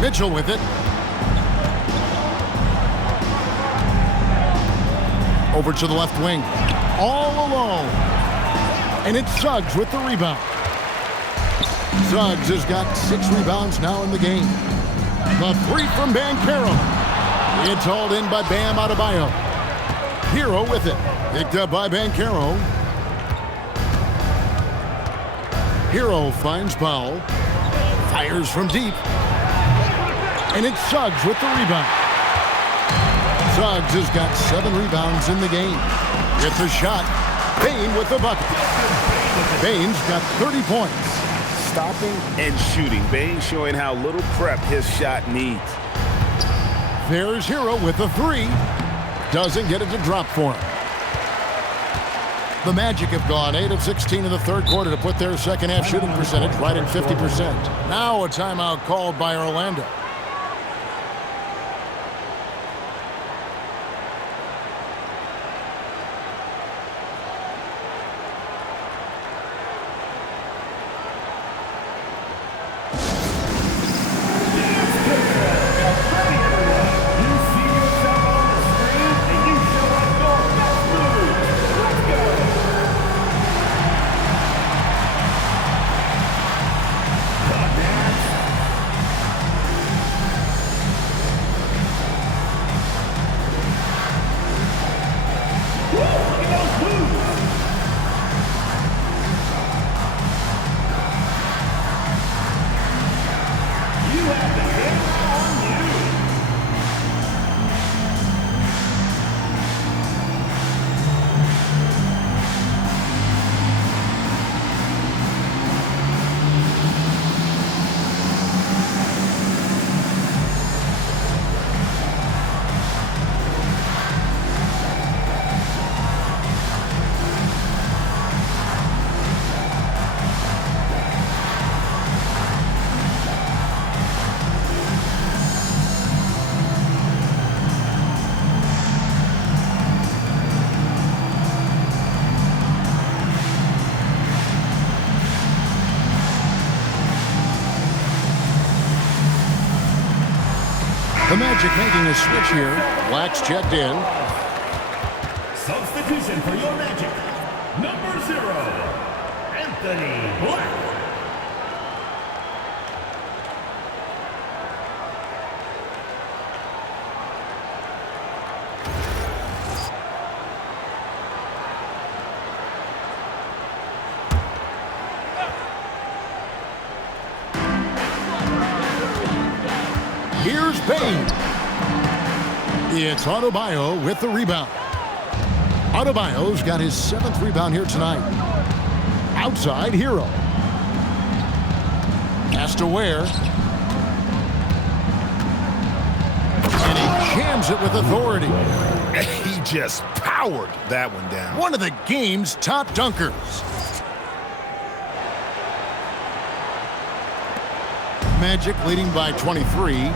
Mitchell with it. Over to the left wing. All alone. And it's Suggs with the rebound. Suggs has got 6 rebounds now in the game. The three from Banchero. It's hauled in by Bam Adebayo. Herro with it. Picked up by Banchero. Herro finds Powell. Fires from deep. And it's Suggs with the rebound. Suggs has got 7 rebounds in the game. Gets a shot. Bane with the bucket. Bane's got 30 points. Stopping and shooting. Bane showing how little prep his shot needs. There's Herro with the 3. Doesn't get it to drop for him. The Magic have gone 8 of 16 in the third quarter to put their second half shooting percentage right at 50%. Now a timeout called by Orlando. The Magic making a switch here. Black's checked in. Substitution for your Magic. Number 0, Anthony Black. Here's Bane. It's Adebayo with the rebound. Adebayo's got his 7th rebound here tonight. Outside, Herro. Pass to Ware. And he jams it with authority. He just powered that one down. One of the game's top dunkers. Magic leading by 23.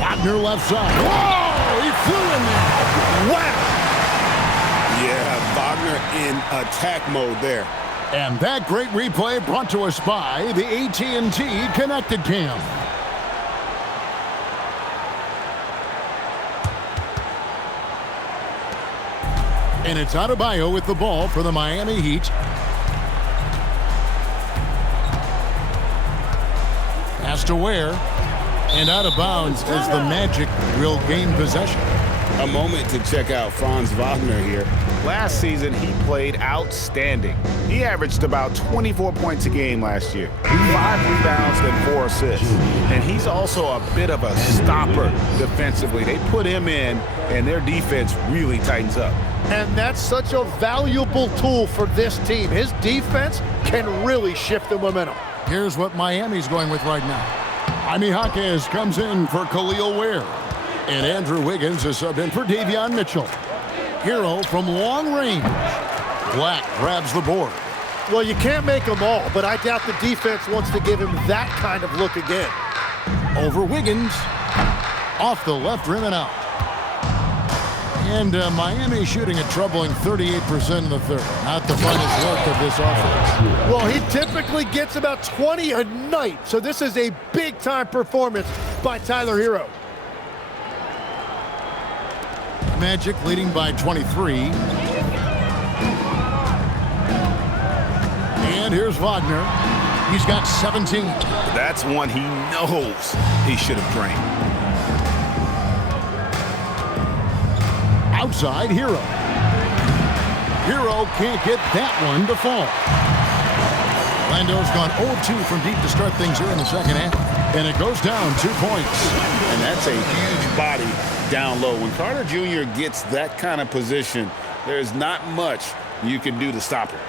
Wagner left side. Whoa! He flew in there. Wow! Yeah, Wagner in attack mode there. And that great replay brought to us by the AT&T Connected Cam. And it's Adebayo with the ball for the Miami Heat. Pass to Ware. And out of bounds as the Magic will gain possession. A moment to check out Franz Wagner here. Last season, he played outstanding. He averaged about 24 points a game last year, 5 rebounds and 4 assists. And he's also a bit of a stopper defensively. They put him in, and their defense really tightens up. And that's such a valuable tool for this team. His defense can really shift the momentum. Here's what Miami's going with right now. Jaime Jaquez comes in for Khalil Ware. And Andrew Wiggins is subbed in for Davion Mitchell. Herro from long range. Black grabs the board. Well, you can't make them all, but I doubt the defense wants to give him that kind of look again. Over Wiggins. Off the left rim and out. And Miami shooting a troubling 38% in the third. Not the finest work of this offense. Well, he typically gets about 20 a night, so this is a big-time performance by Tyler Herro. Magic leading by 23. And here's Wagner. He's got 17. That's one he knows he should have drained. Outside, Herro. Herro can't get that one to fall. Lando's gone 0-2 from deep to start things here in the second half. And it goes down 2 points. And that's a huge body down low. When Carter Jr. gets that kind of position, there's not much you can do to stop him.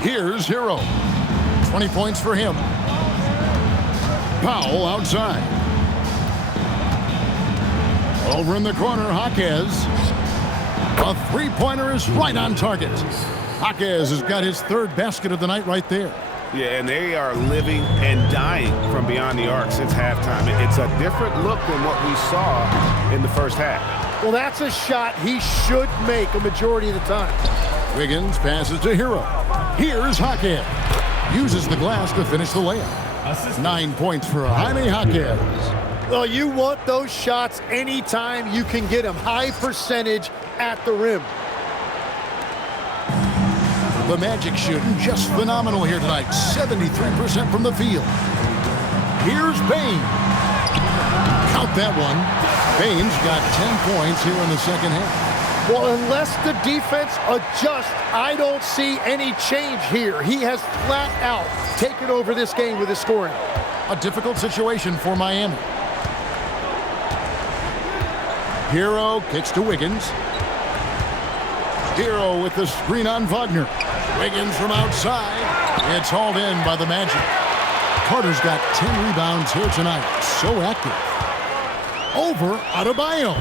Here's Herro. 20 points for him. Powell outside. Over in the corner, Jaquez. A three-pointer is right on target. Jaquez has got his third basket of the night right there. Yeah, and they are living and dying from beyond the arc since halftime. It's a different look than what we saw in the first half. Well, that's a shot he should make a majority of the time. Wiggins passes to Herro. Here's Jaquez. Uses the glass to finish the layup. 9 points for Jaime Jaquez. Well, you want those shots anytime you can get them. High percentage at the rim. The Magic shooting just phenomenal here tonight. 73% from the field. Here's Bane. Count that one. Bane's got 10 points here in the second half. Well, unless the defense adjusts, I don't see any change here. He has flat out taken over this game with his scoring. A difficult situation for Miami. Herro kicks to Wiggins. Herro with the screen on Wagner. Wiggins from outside. It's hauled in by the Magic. Carter's got 10 rebounds here tonight. So active. Over Adebayo.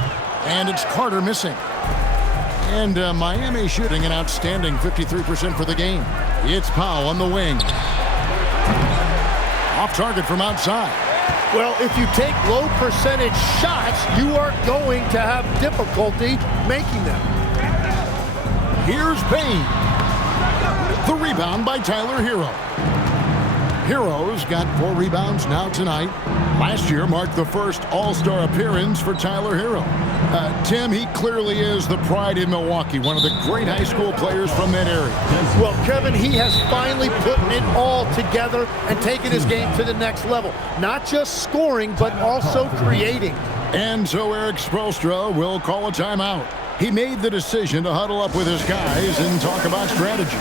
And it's Carter missing. And Miami shooting an outstanding 53% for the game. It's Powell on the wing. Off target from outside. Well, if you take low percentage shots, you are going to have difficulty making them. Here's Bane. The rebound by Tyler Herro. Herro's got 4 rebounds now tonight. Last year marked the first All-Star appearance for Tyler Herro. Tim, he clearly is the pride in Milwaukee, one of the great high school players from that area. Well, Kevin, he has finally put it all together and taken his game to the next level. Not just scoring, but also creating. And so Eric Spoelstra will call a timeout. He made the decision to huddle up with his guys and talk about strategy.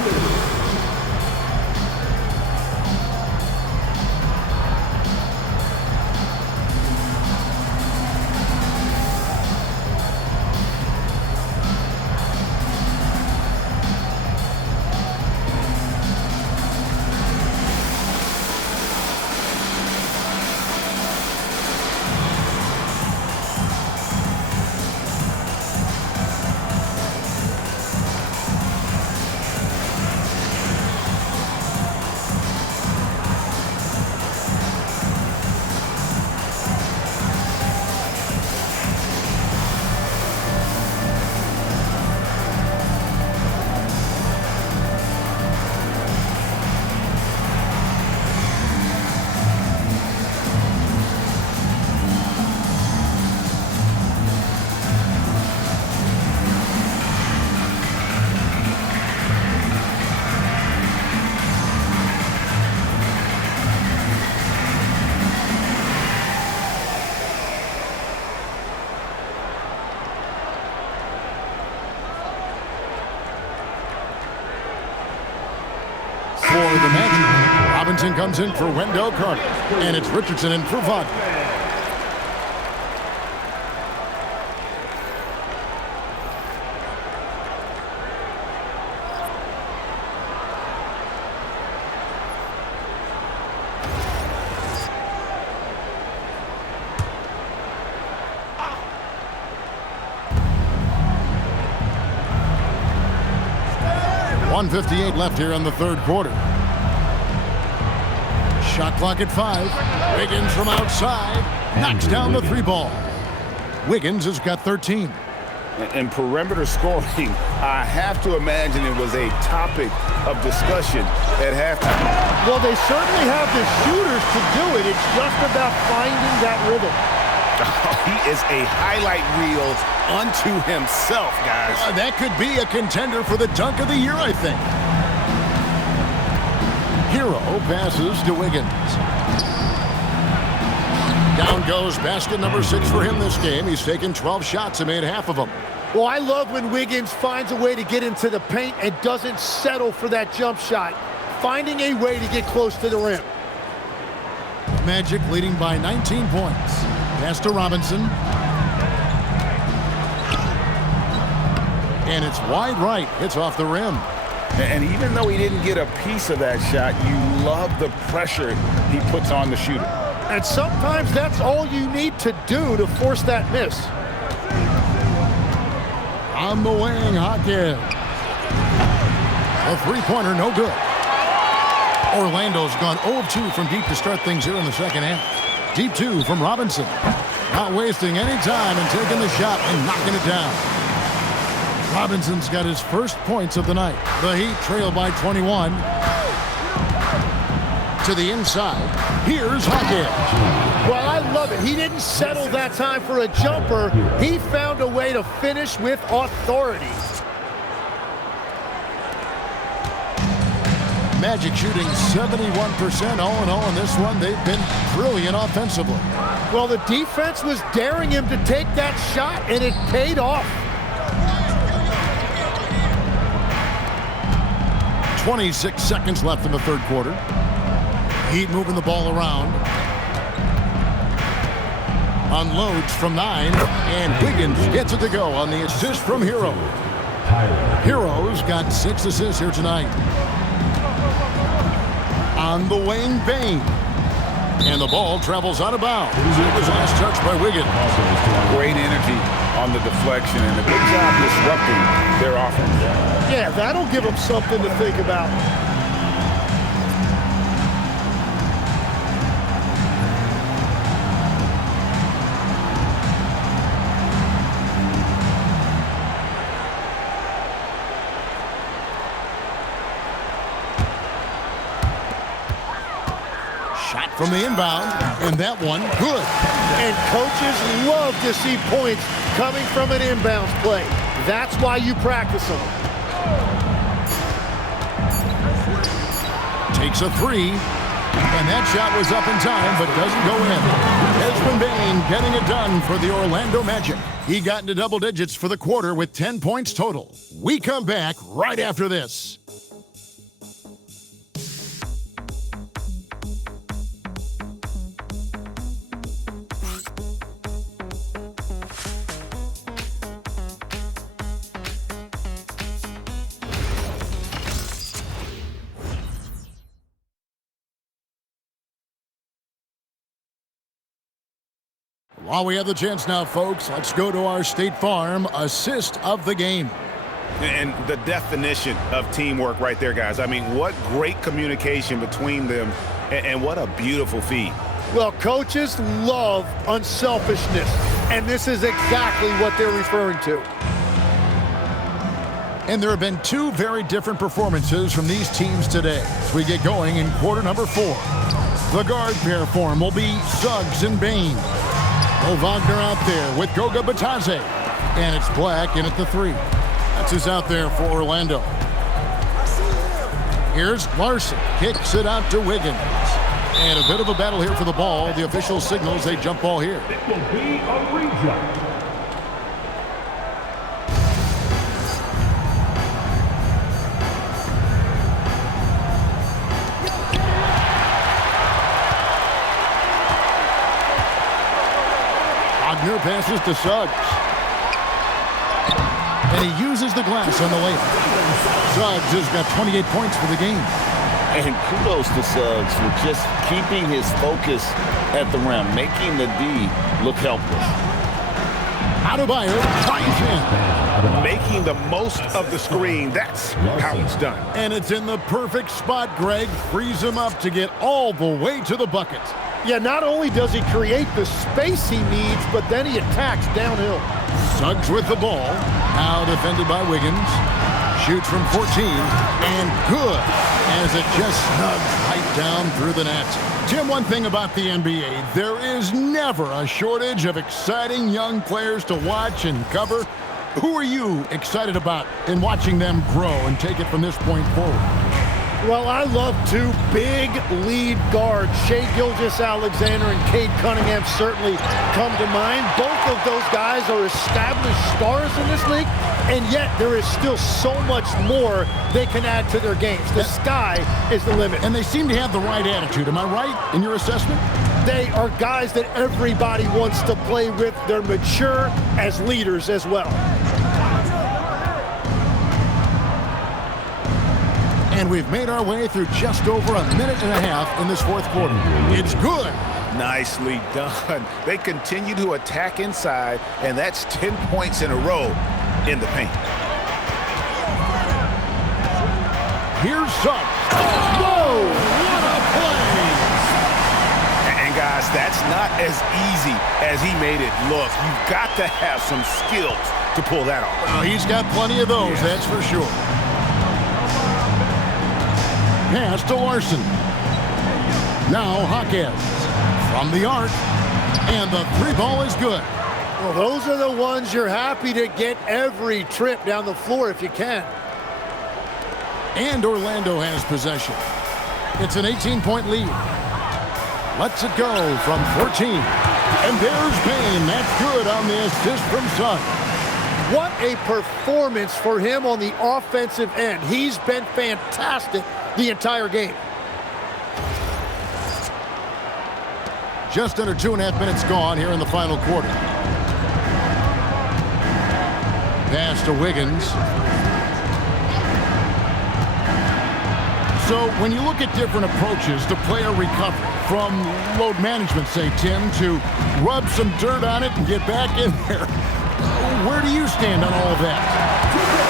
the Magic. Robinson comes in for Wendell Carter. And it's Richardson in for Wagner. .158 left here in the third quarter. Shot clock at 5. Wiggins from outside knocks down the 3 ball. Wiggins has got 13. And perimeter scoring, I have to imagine it was a topic of discussion at halftime. Well, they certainly have the shooters to do it. It's just about finding that rhythm. He is a highlight reel unto himself, guys. That could be a contender for the dunk of the year, I think. Herro passes to Wiggins. Down goes basket number 6 for him this game. He's taken 12 shots and made half of them. Well, I love when Wiggins finds a way to get into the paint and doesn't settle for that jump shot. Finding a way to get close to the rim. Magic leading by 19 points. Pass to Robinson. And it's wide right. Hits off the rim. And even though he didn't get a piece of that shot, you love the pressure he puts on the shooter. And sometimes that's all you need to do to force that miss. On the wing, Hawkins. A three-pointer, no good. Orlando's gone 0 of 2 from deep to start things here in the second half. Deep 2 from Robinson. Not wasting any time and taking the shot and knocking it down. Robinson's got his first points of the night. The Heat trail by 21. To the inside. Here's Hawkins. Well, I love it. He didn't settle that time for a jumper. He found a way to finish with authority. Magic shooting 71% all in all in this one. They've been brilliant offensively. Well, the defense was daring him to take that shot, and it paid off. 26 seconds left in the third quarter. Heat moving the ball around. Unloads from 9, and Wiggins gets it to go on the assist from Herro. Herro's got 6 assists here tonight. On the wing, Bane. And the ball travels out of bounds. It was last touched by Wiggins. Great energy on the deflection and a good job disrupting their offense. Yeah, that'll give them something to think about. Shot from the inbound, and that one good. And coaches love to see points coming from an inbounds play. That's why you practice them. Takes a 3, and that shot was up in time, but doesn't go in. Desmond Bane getting it done for the Orlando Magic. He got into double digits for the quarter with 10 points total. We come back right after this. While we have the chance now, folks, let's go to our State Farm assist of the game. And the definition of teamwork right there, guys. I mean, what great communication between them, and what a beautiful feed. Well, coaches love unselfishness, and this is exactly what they're referring to. And there have been 2 very different performances from these teams today as we get going in quarter number 4. The guard pair form will be Suggs and Bane. Wagner out there with Goga Batadze. And it's Black in at the 3. That's who's out there for Orlando. Here's Larson. Kicks it out to Wiggins. And a bit of a battle here for the ball. The official signals a jump ball here. It will be a re-jump. passes to Suggs. And he uses the glass on the layup. Suggs has got 28 points for the game. And kudos to Suggs for just keeping his focus at the rim, making the D look helpless. Adebayo tries in. Making the most of the screen. That's how it's done. And it's in the perfect spot, Greg. Frees him up to get all the way to the bucket. Yeah, not only does he create the space he needs, but then he attacks downhill. Suggs with the ball. Now defended by Wiggins. Shoots from 14. And good as it just snugs right down through the net. Tim, one thing about the NBA, there is never a shortage of exciting young players to watch and cover. Who are you excited about in watching them grow and take it from this point forward? Well, I love two big lead guards. Shai Gilgeous-Alexander and Cade Cunningham certainly come to mind. Both of those guys are established stars in this league, and yet there is still so much more they can add to their games. The sky is the limit. And they seem to have the right attitude. Am I right in your assessment? They are guys that everybody wants to play with. They're mature as leaders as well. And we've made our way through just over a minute and a half in this fourth quarter. It's good. Nicely done. They continue to attack inside, and that's 10 points in a row in the paint. Here's Suggs. Whoa! What a play! And guys, that's not as easy as he made it look. You've got to have some skills to pull that off. Well, he's got plenty of those, that's for sure. Pass to Larson. Now Hawkins from the arc, and the three ball is good. Well, those are the ones you're happy to get every trip down the floor if you can. And Orlando has possession. It's an 18-point lead. Lets it go from 14. And there's Bane. That's good on the assist from Suggs. What a performance for him on the offensive end. He's been fantastic the entire game. Just under 2.5 minutes gone here in the final quarter. Pass to Wiggins. So when you look at different approaches to player recovery, from load management, say, Tim, to rub some dirt on it and get back in there, where do you stand on all of that?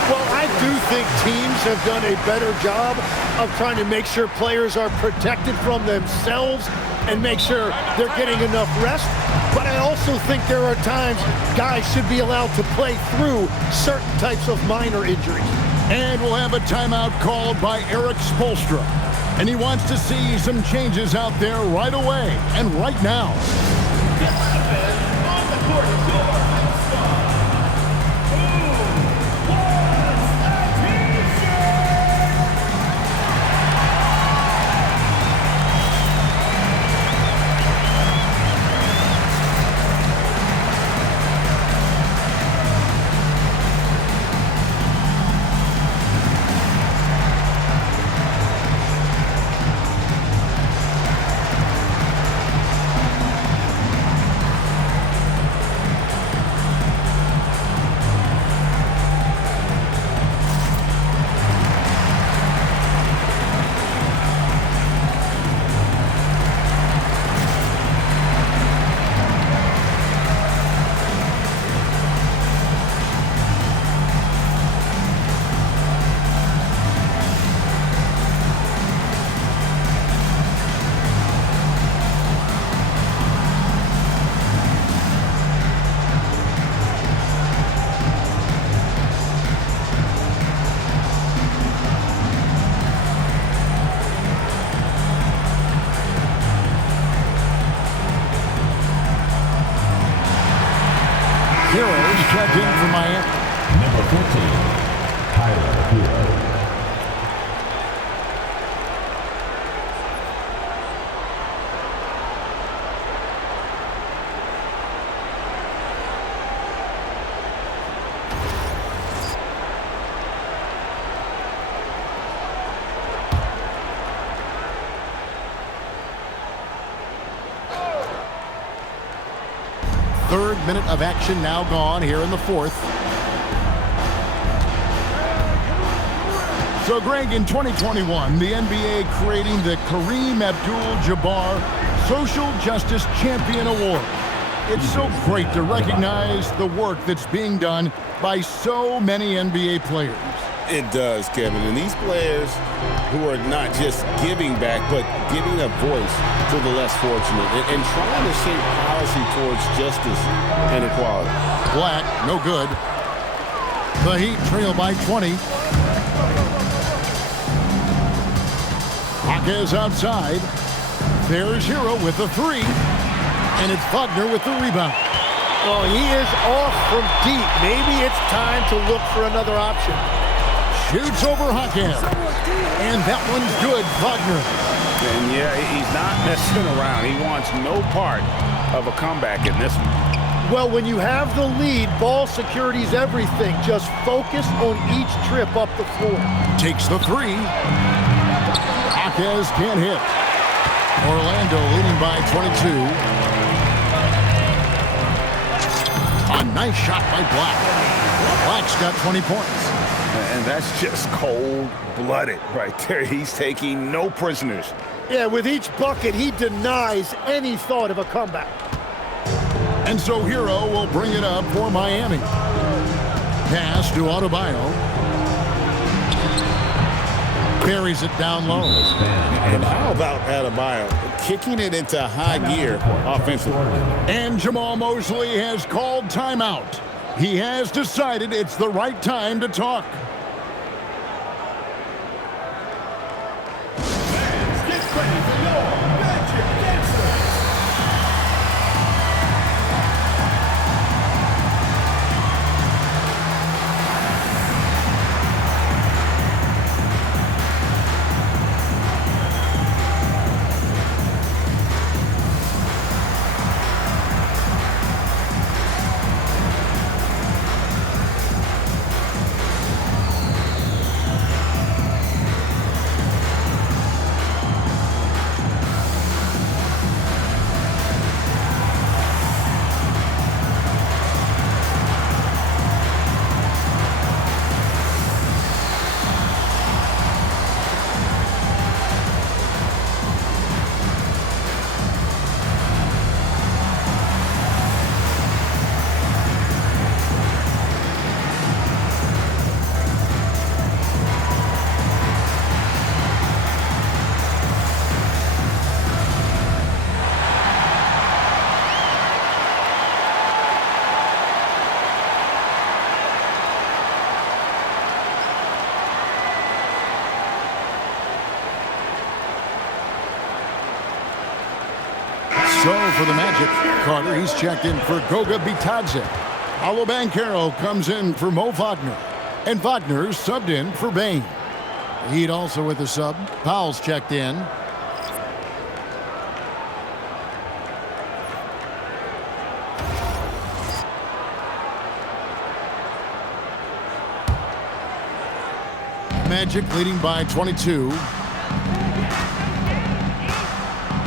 Well, I do think teams have done a better job of trying to make sure players are protected from themselves and make sure they're getting enough rest. But I also think there are times guys should be allowed to play through certain types of minor injuries. And we'll have a timeout called by Eric Spoelstra. And he wants to see some changes out there right away and right now. On the court, Herro checked in for Miami. Number 14, Herro. third minute of action now gone here in the fourth. So, Greg, in 2021, the NBA creating the Kareem Abdul-Jabbar Social Justice Champion Award. It's so great to recognize the work that's being done by so many NBA players. It does, Kevin. And these players who are not just giving back, but giving a voice to the less fortunate and trying to shape policy towards justice and equality. Black, no good. The Heat trail by 20. Jaquez outside. There's Herro with the three. And it's Wagner with the rebound. Oh, he is off from deep. Maybe it's time to look for another option. Shoots over Jaquez. And that one's good, Wagner. And yeah, he's not messing around. He wants no part of a comeback in this one. Well, when you have the lead, ball security's everything. Just focus on each trip up the floor. Takes the three. Jaquez can't hit. Orlando leading by 22. A nice shot by Black. Black's got 20 points. And that's just cold-blooded right there. He's taking no prisoners. Yeah, with each bucket, he denies any thought of a comeback. And so Herro will bring it up for Miami. Pass to Adebayo. Buries it down low. And how about Adebayo kicking it into high gear offensively? And Jamal Mosley has called timeout. He has decided it's the right time to talk. Get ready for your Magic Dancers. So for the Magic, Carter, he's checked in for Goga Bitadze. Paolo Banchero comes in for Mo Wagner. And Wagner's subbed in for Bane. Heat also with a sub. Powell's checked in. Magic leading by 22.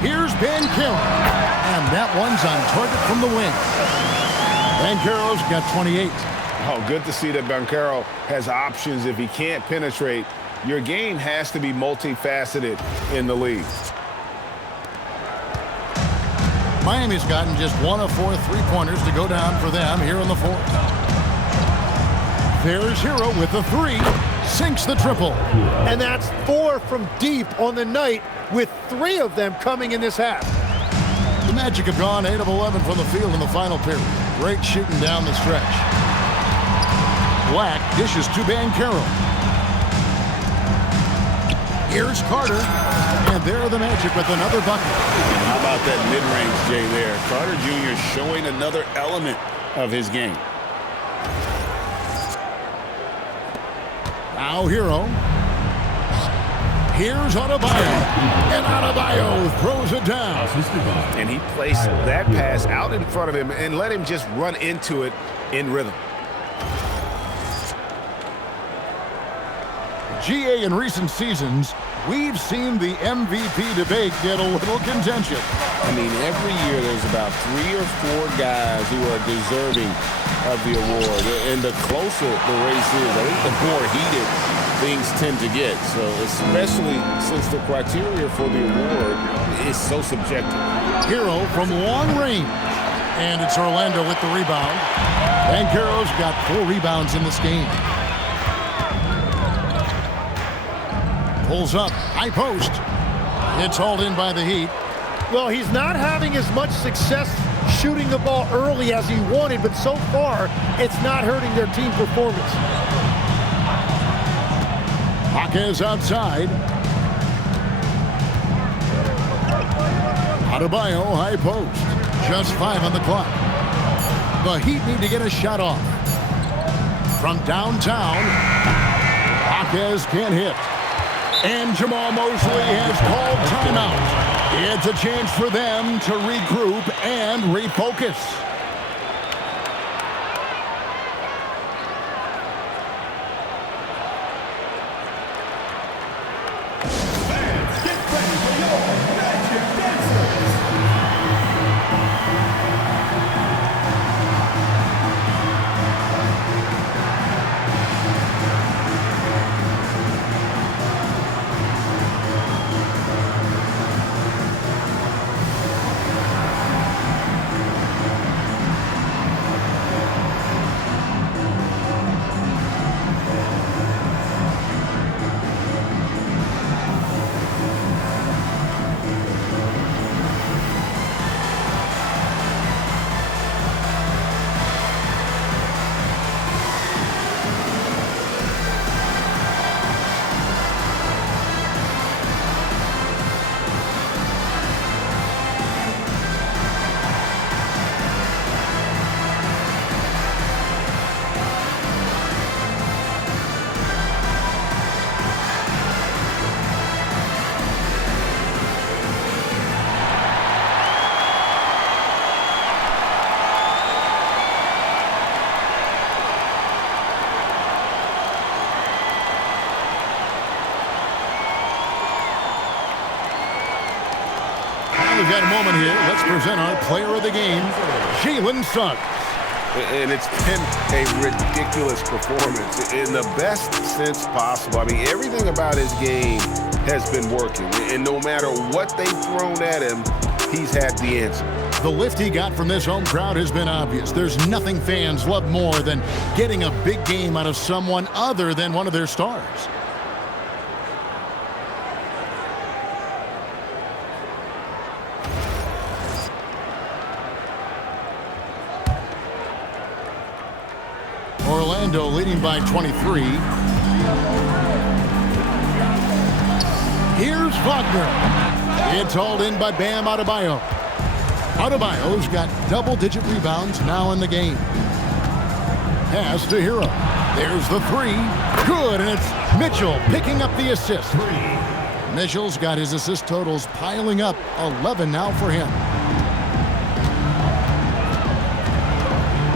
Here's Banchero, and that one's on target from the wing. Banchero's got 28. Oh, good to see that Banchero has options. If he can't penetrate, your game has to be multifaceted in the league. Miami's gotten just 1 of 4 three-pointers to go down for them here in the fourth. There's Herro with the three. Sinks the triple. And that's 4 from deep on the night, with 3 of them coming in this half. The Magic have gone 8 of 11 from the field in the final period. Great shooting down the stretch. Black dishes to Banchero. Here's Carter. And there are the Magic with another bucket. And how about that mid-range, Jay, there? Carter Jr. showing another element of his game. Now Herro. Here's Adebayo. And Adebayo throws it down. And he placed that pass out in front of him and let him just run into it in rhythm. GA, in recent seasons, we've seen the MVP debate get a little contentious. I mean, every year there's about 3 or 4 guys who are deserving of the award. And the closer the race is, I think the more heated things tend to get. So especially since the criteria for the award is so subjective. Herro from long range. And it's Orlando with the rebound. And Herro's got 4 rebounds in this game. Pulls up, high post. It's hauled in by the Heat. Well, he's not having as much success shooting the ball early as he wanted, but so far, it's not hurting their team performance. Jaquez outside. Adebayo, high post. Just 5 on the clock. The Heat need to get a shot off. From downtown, Jaquez can't hit. And Jamal Mosley has called timeout. It's a chance for them to regroup and refocus. Fans, get ready for your Magic Dancers. We've got a moment here. Let's present our player of the game, Jalen Suggs. And it's been a ridiculous performance in the best sense possible. I mean, everything about his game has been working. And no matter what they've thrown at him, he's had the answer. The lift he got from this home crowd has been obvious. There's nothing fans love more than getting a big game out of someone other than one of their stars. Orlando leading by 23. Here's Wagner. It's hauled in by Bam Adebayo. Adebayo's got double-digit rebounds now in the game. Pass to Herro. There's the 3. Good, and it's Mitchell picking up the assist. Mitchell's got his assist totals piling up. 11 now for him.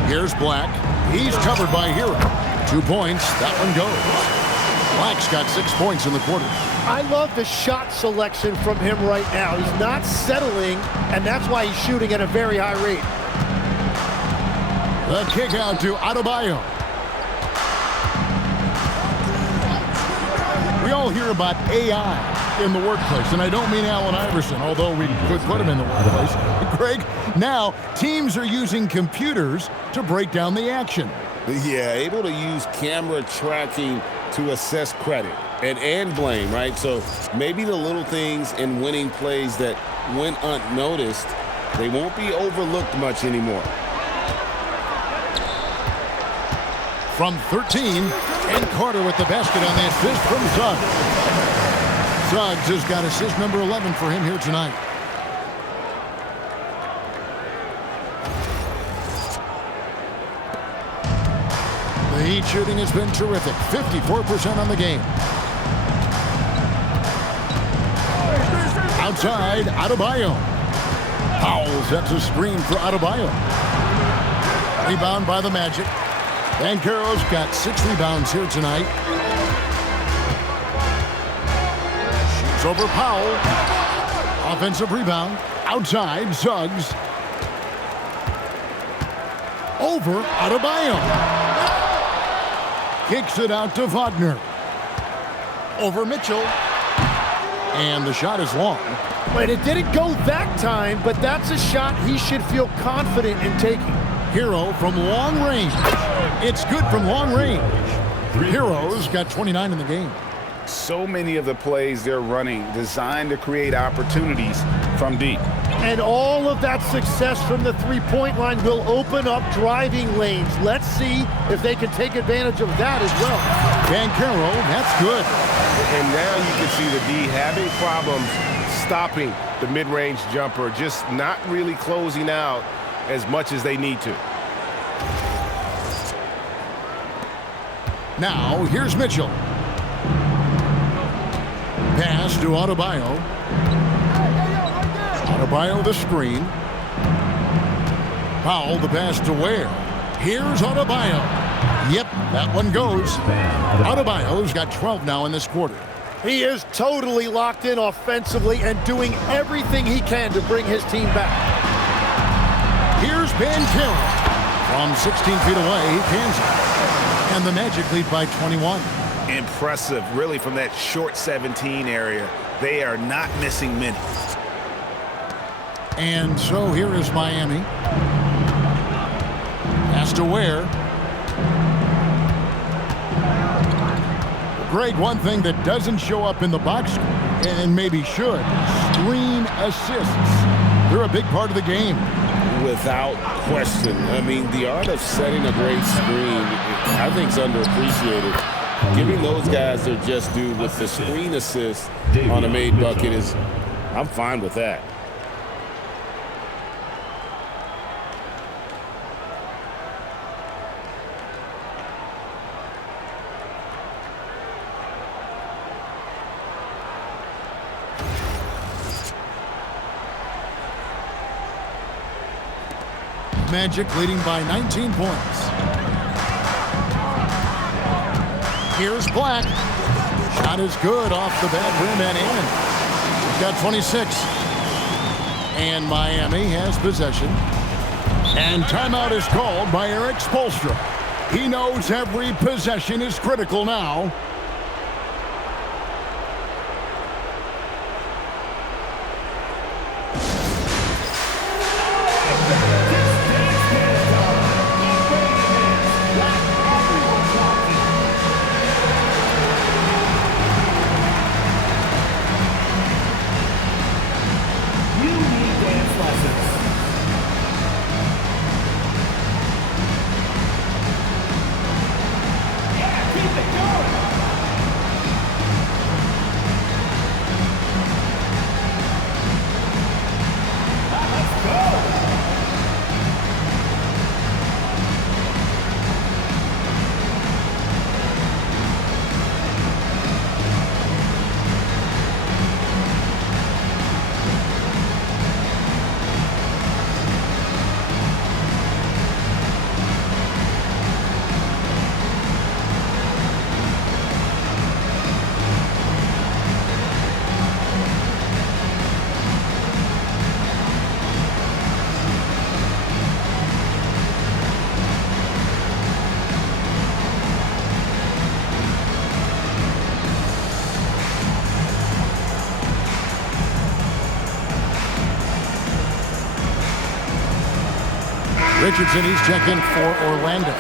Here's Black. He's covered by Herro. 2 points. That one goes. Black's got 6 points in the quarter. I love the shot selection from him right now. He's not settling, and that's why he's shooting at a very high rate. The kick out to Adebayo. We all hear about AI in the workplace, and I don't mean Allen Iverson, although we could put him in the workplace. Greg, now teams are using computers to break down the action. Yeah, able to use camera tracking to assess credit and blame, right? So maybe the little things in winning plays that went unnoticed, they won't be overlooked much anymore. From 13, and Carter with the basket on the assist from Suggs. Suggs has got assist number 11 for him here tonight. The Heat shooting has been terrific. 54% on the game. Outside, Adebayo. Powell sets a screen for Adebayo. Rebound by the Magic. Banchero's got 6 rebounds here tonight. It's over Powell. Offensive rebound. Outside, Suggs. Over Adebayo. Kicks it out to Wagner. Over Mitchell. And the shot is long. But it didn't go that time, but that's a shot he should feel confident in taking. Herro from long range. It's good from long range. Herro's got 29 in the game. So many of the plays they're running designed to create opportunities from deep. And all of that success from the three-point line will open up driving lanes. Let's see if they can take advantage of that as well. Banchero, that's good. And now you can see the D having problems stopping the mid-range jumper, just not really closing out as much as they need to. Now, here's Mitchell. Pass to Adebayo. Adebayo the screen. Powell the pass to Ware. Here's Adebayo. Yep, that one goes. Adebayo's got 12 now in this quarter. He is totally locked in offensively and doing everything he can to bring his team back. Here's Banchero. From 16 feet away, he cans it. And the Magic lead by 21. Impressive, really, from that short 17 area. They are not missing many. And so here is Miami. Pass to Ware. Greg, one thing that doesn't show up in the box score, and maybe should, screen assists. They're a big part of the game. Without question. I mean, the art of setting a great screen, I think, is underappreciated. Giving those guys their just due with the screen assist on a made bucket is, I'm fine with that. Magic leading by 19 points. Here's Black. Shot is good off the bad rim and in. He's got 26. And Miami has possession. And timeout is called by Eric Spoelstra. He knows every possession is critical now. Richardson, he's checking for Orlando.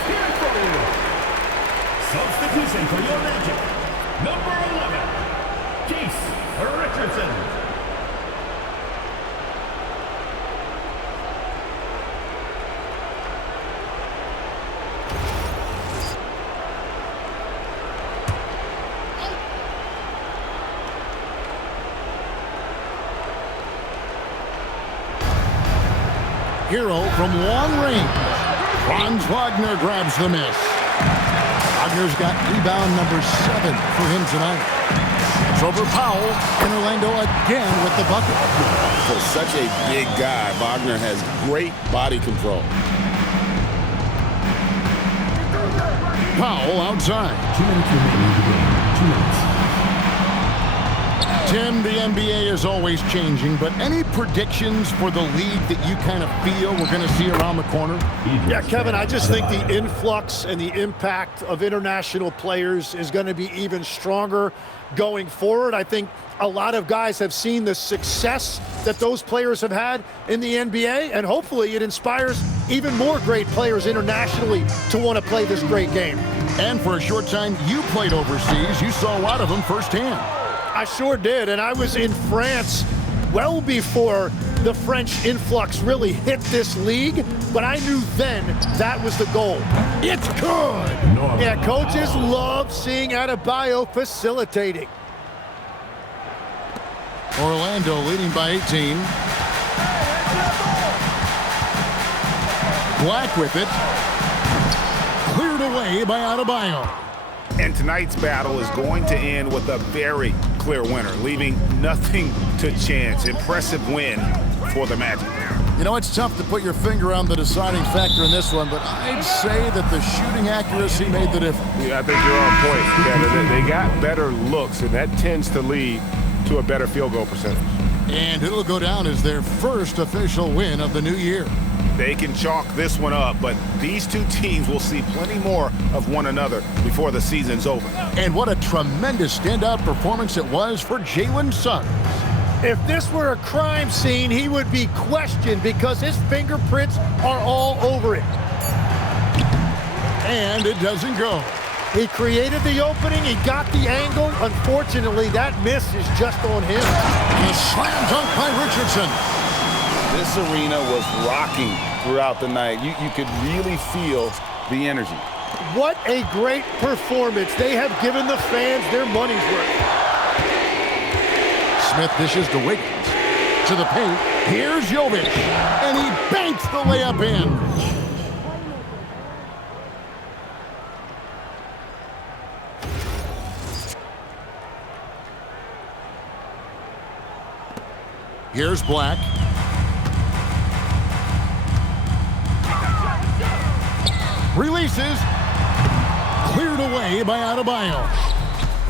Substitution for your Magic. Number 11, Keith Richardson. Herro from long range. Franz Wagner grabs the miss. Wagner's got rebound number 7 for him tonight. It's over Powell, and Orlando again with the bucket. For such a big guy, Wagner has great body control. Powell outside. 2 minutes remaining in the game. 2 minutes. Tim, the NBA is always changing, but any predictions for the league that you kind of feel we're going to see around the corner? Yeah, Kevin, I just think the influx and the impact of international players is going to be even stronger going forward. I think a lot of guys have seen the success that those players have had in the NBA, and hopefully it inspires even more great players internationally to want to play this great game. And for a short time, you played overseas. You saw a lot of them firsthand. I sure did, and I was in France well before the French influx really hit this league, but I knew then that was the goal. It's good! Yeah, coaches love seeing Adebayo facilitating. Orlando leading by 18. Black with it. Cleared away by Adebayo. And tonight's battle is going to end with a very clear winner, leaving nothing to chance. Impressive win for the Magic. You know, it's tough to put your finger on the deciding factor in this one, but I'd say that the shooting accuracy made the difference. Yeah, I think you're on point, Kevin. They got better looks, and that tends to lead to a better field goal percentage. And it'll go down as their first official win of the new year. They can chalk this one up, but these two teams will see plenty more of one another before the season's over. And what a tremendous standout performance it was for Jalen Suggs. If this were a crime scene, he would be questioned because his fingerprints are all over it. And it doesn't go. He created the opening, he got the angle. Unfortunately, that miss is just on him. And a slam dunk by Richardson. This arena was rocking throughout the night. You could really feel the energy. What a great performance. They have given the fans their money's worth. Smith dishes to Wiggins. To the paint. Here's Jovic. And he banks the layup in. Here's Black. Releases. Cleared away by Adebayo.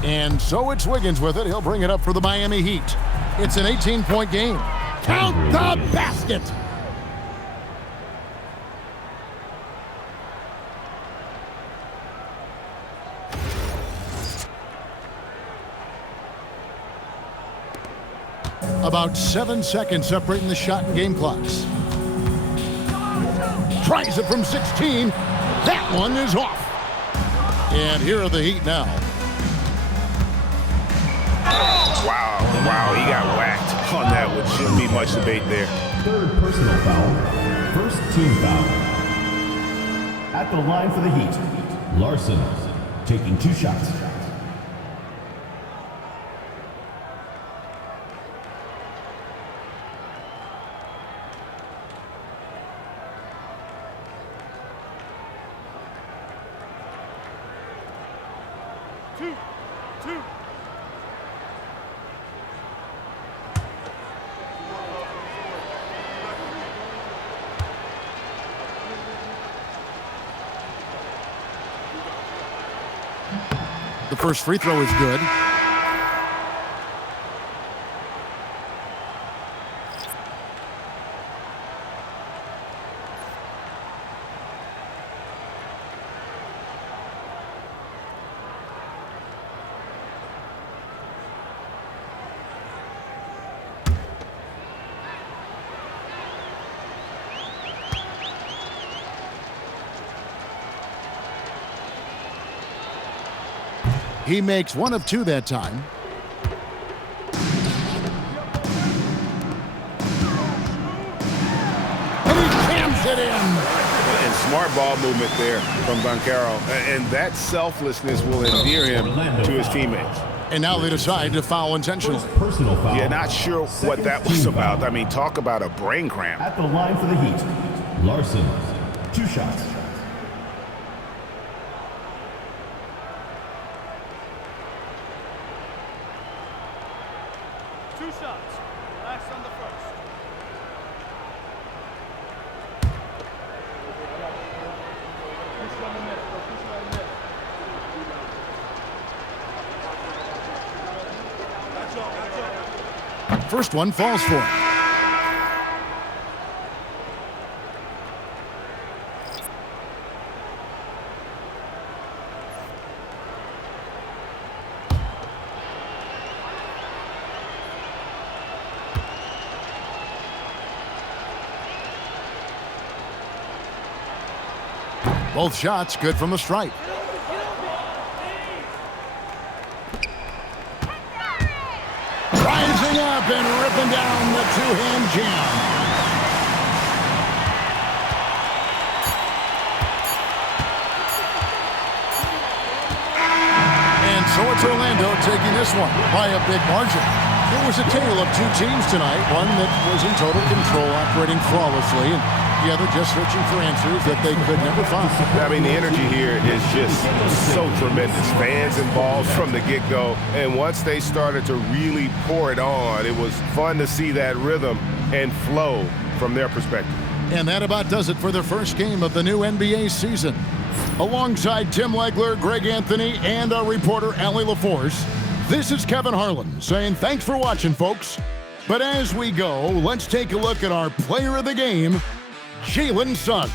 And so it's Wiggins with it. He'll bring it up for the Miami Heat. It's an 18-point game. Count the basket. About 7 seconds separating the shot and game clocks. Tries it from 16. That one is off. And here are the Heat now. Wow, he got whacked on that one. Shouldn't be much debate there. Third personal foul. First team foul. At the line for the Heat, Larson taking 2 shots. The first free throw is good. He makes 1 of 2 that time. And he jams it in. And smart ball movement there from Banchero. And that selflessness will endear him to his teammates. And now they decide to foul intentionally. Personal foul. Yeah, not sure what that was about. I mean, talk about a brain cramp. At the line for the Heat, Larson, 2 shots. first one falls for him. Both shots good from the stripe. Rising up and ripping down the two-hand jam. And so it's Orlando taking this one by a big margin. It was a tale of two teams tonight, one that was in total control, operating flawlessly, and the other just searching for answers that they could never find. I mean, the energy here is just so tremendous. Fans involved from the get-go, and once they started to really pour it on, it was fun to see that rhythm and flow from their perspective. And that about does it for the first game of the new NBA season. Alongside Tim Legler, Greg Anthony, and our reporter, Allie LaForce, this is Kevin Harlan saying thanks for watching, folks. But as we go, let's take a look at our player of the game, Jalen Suggs.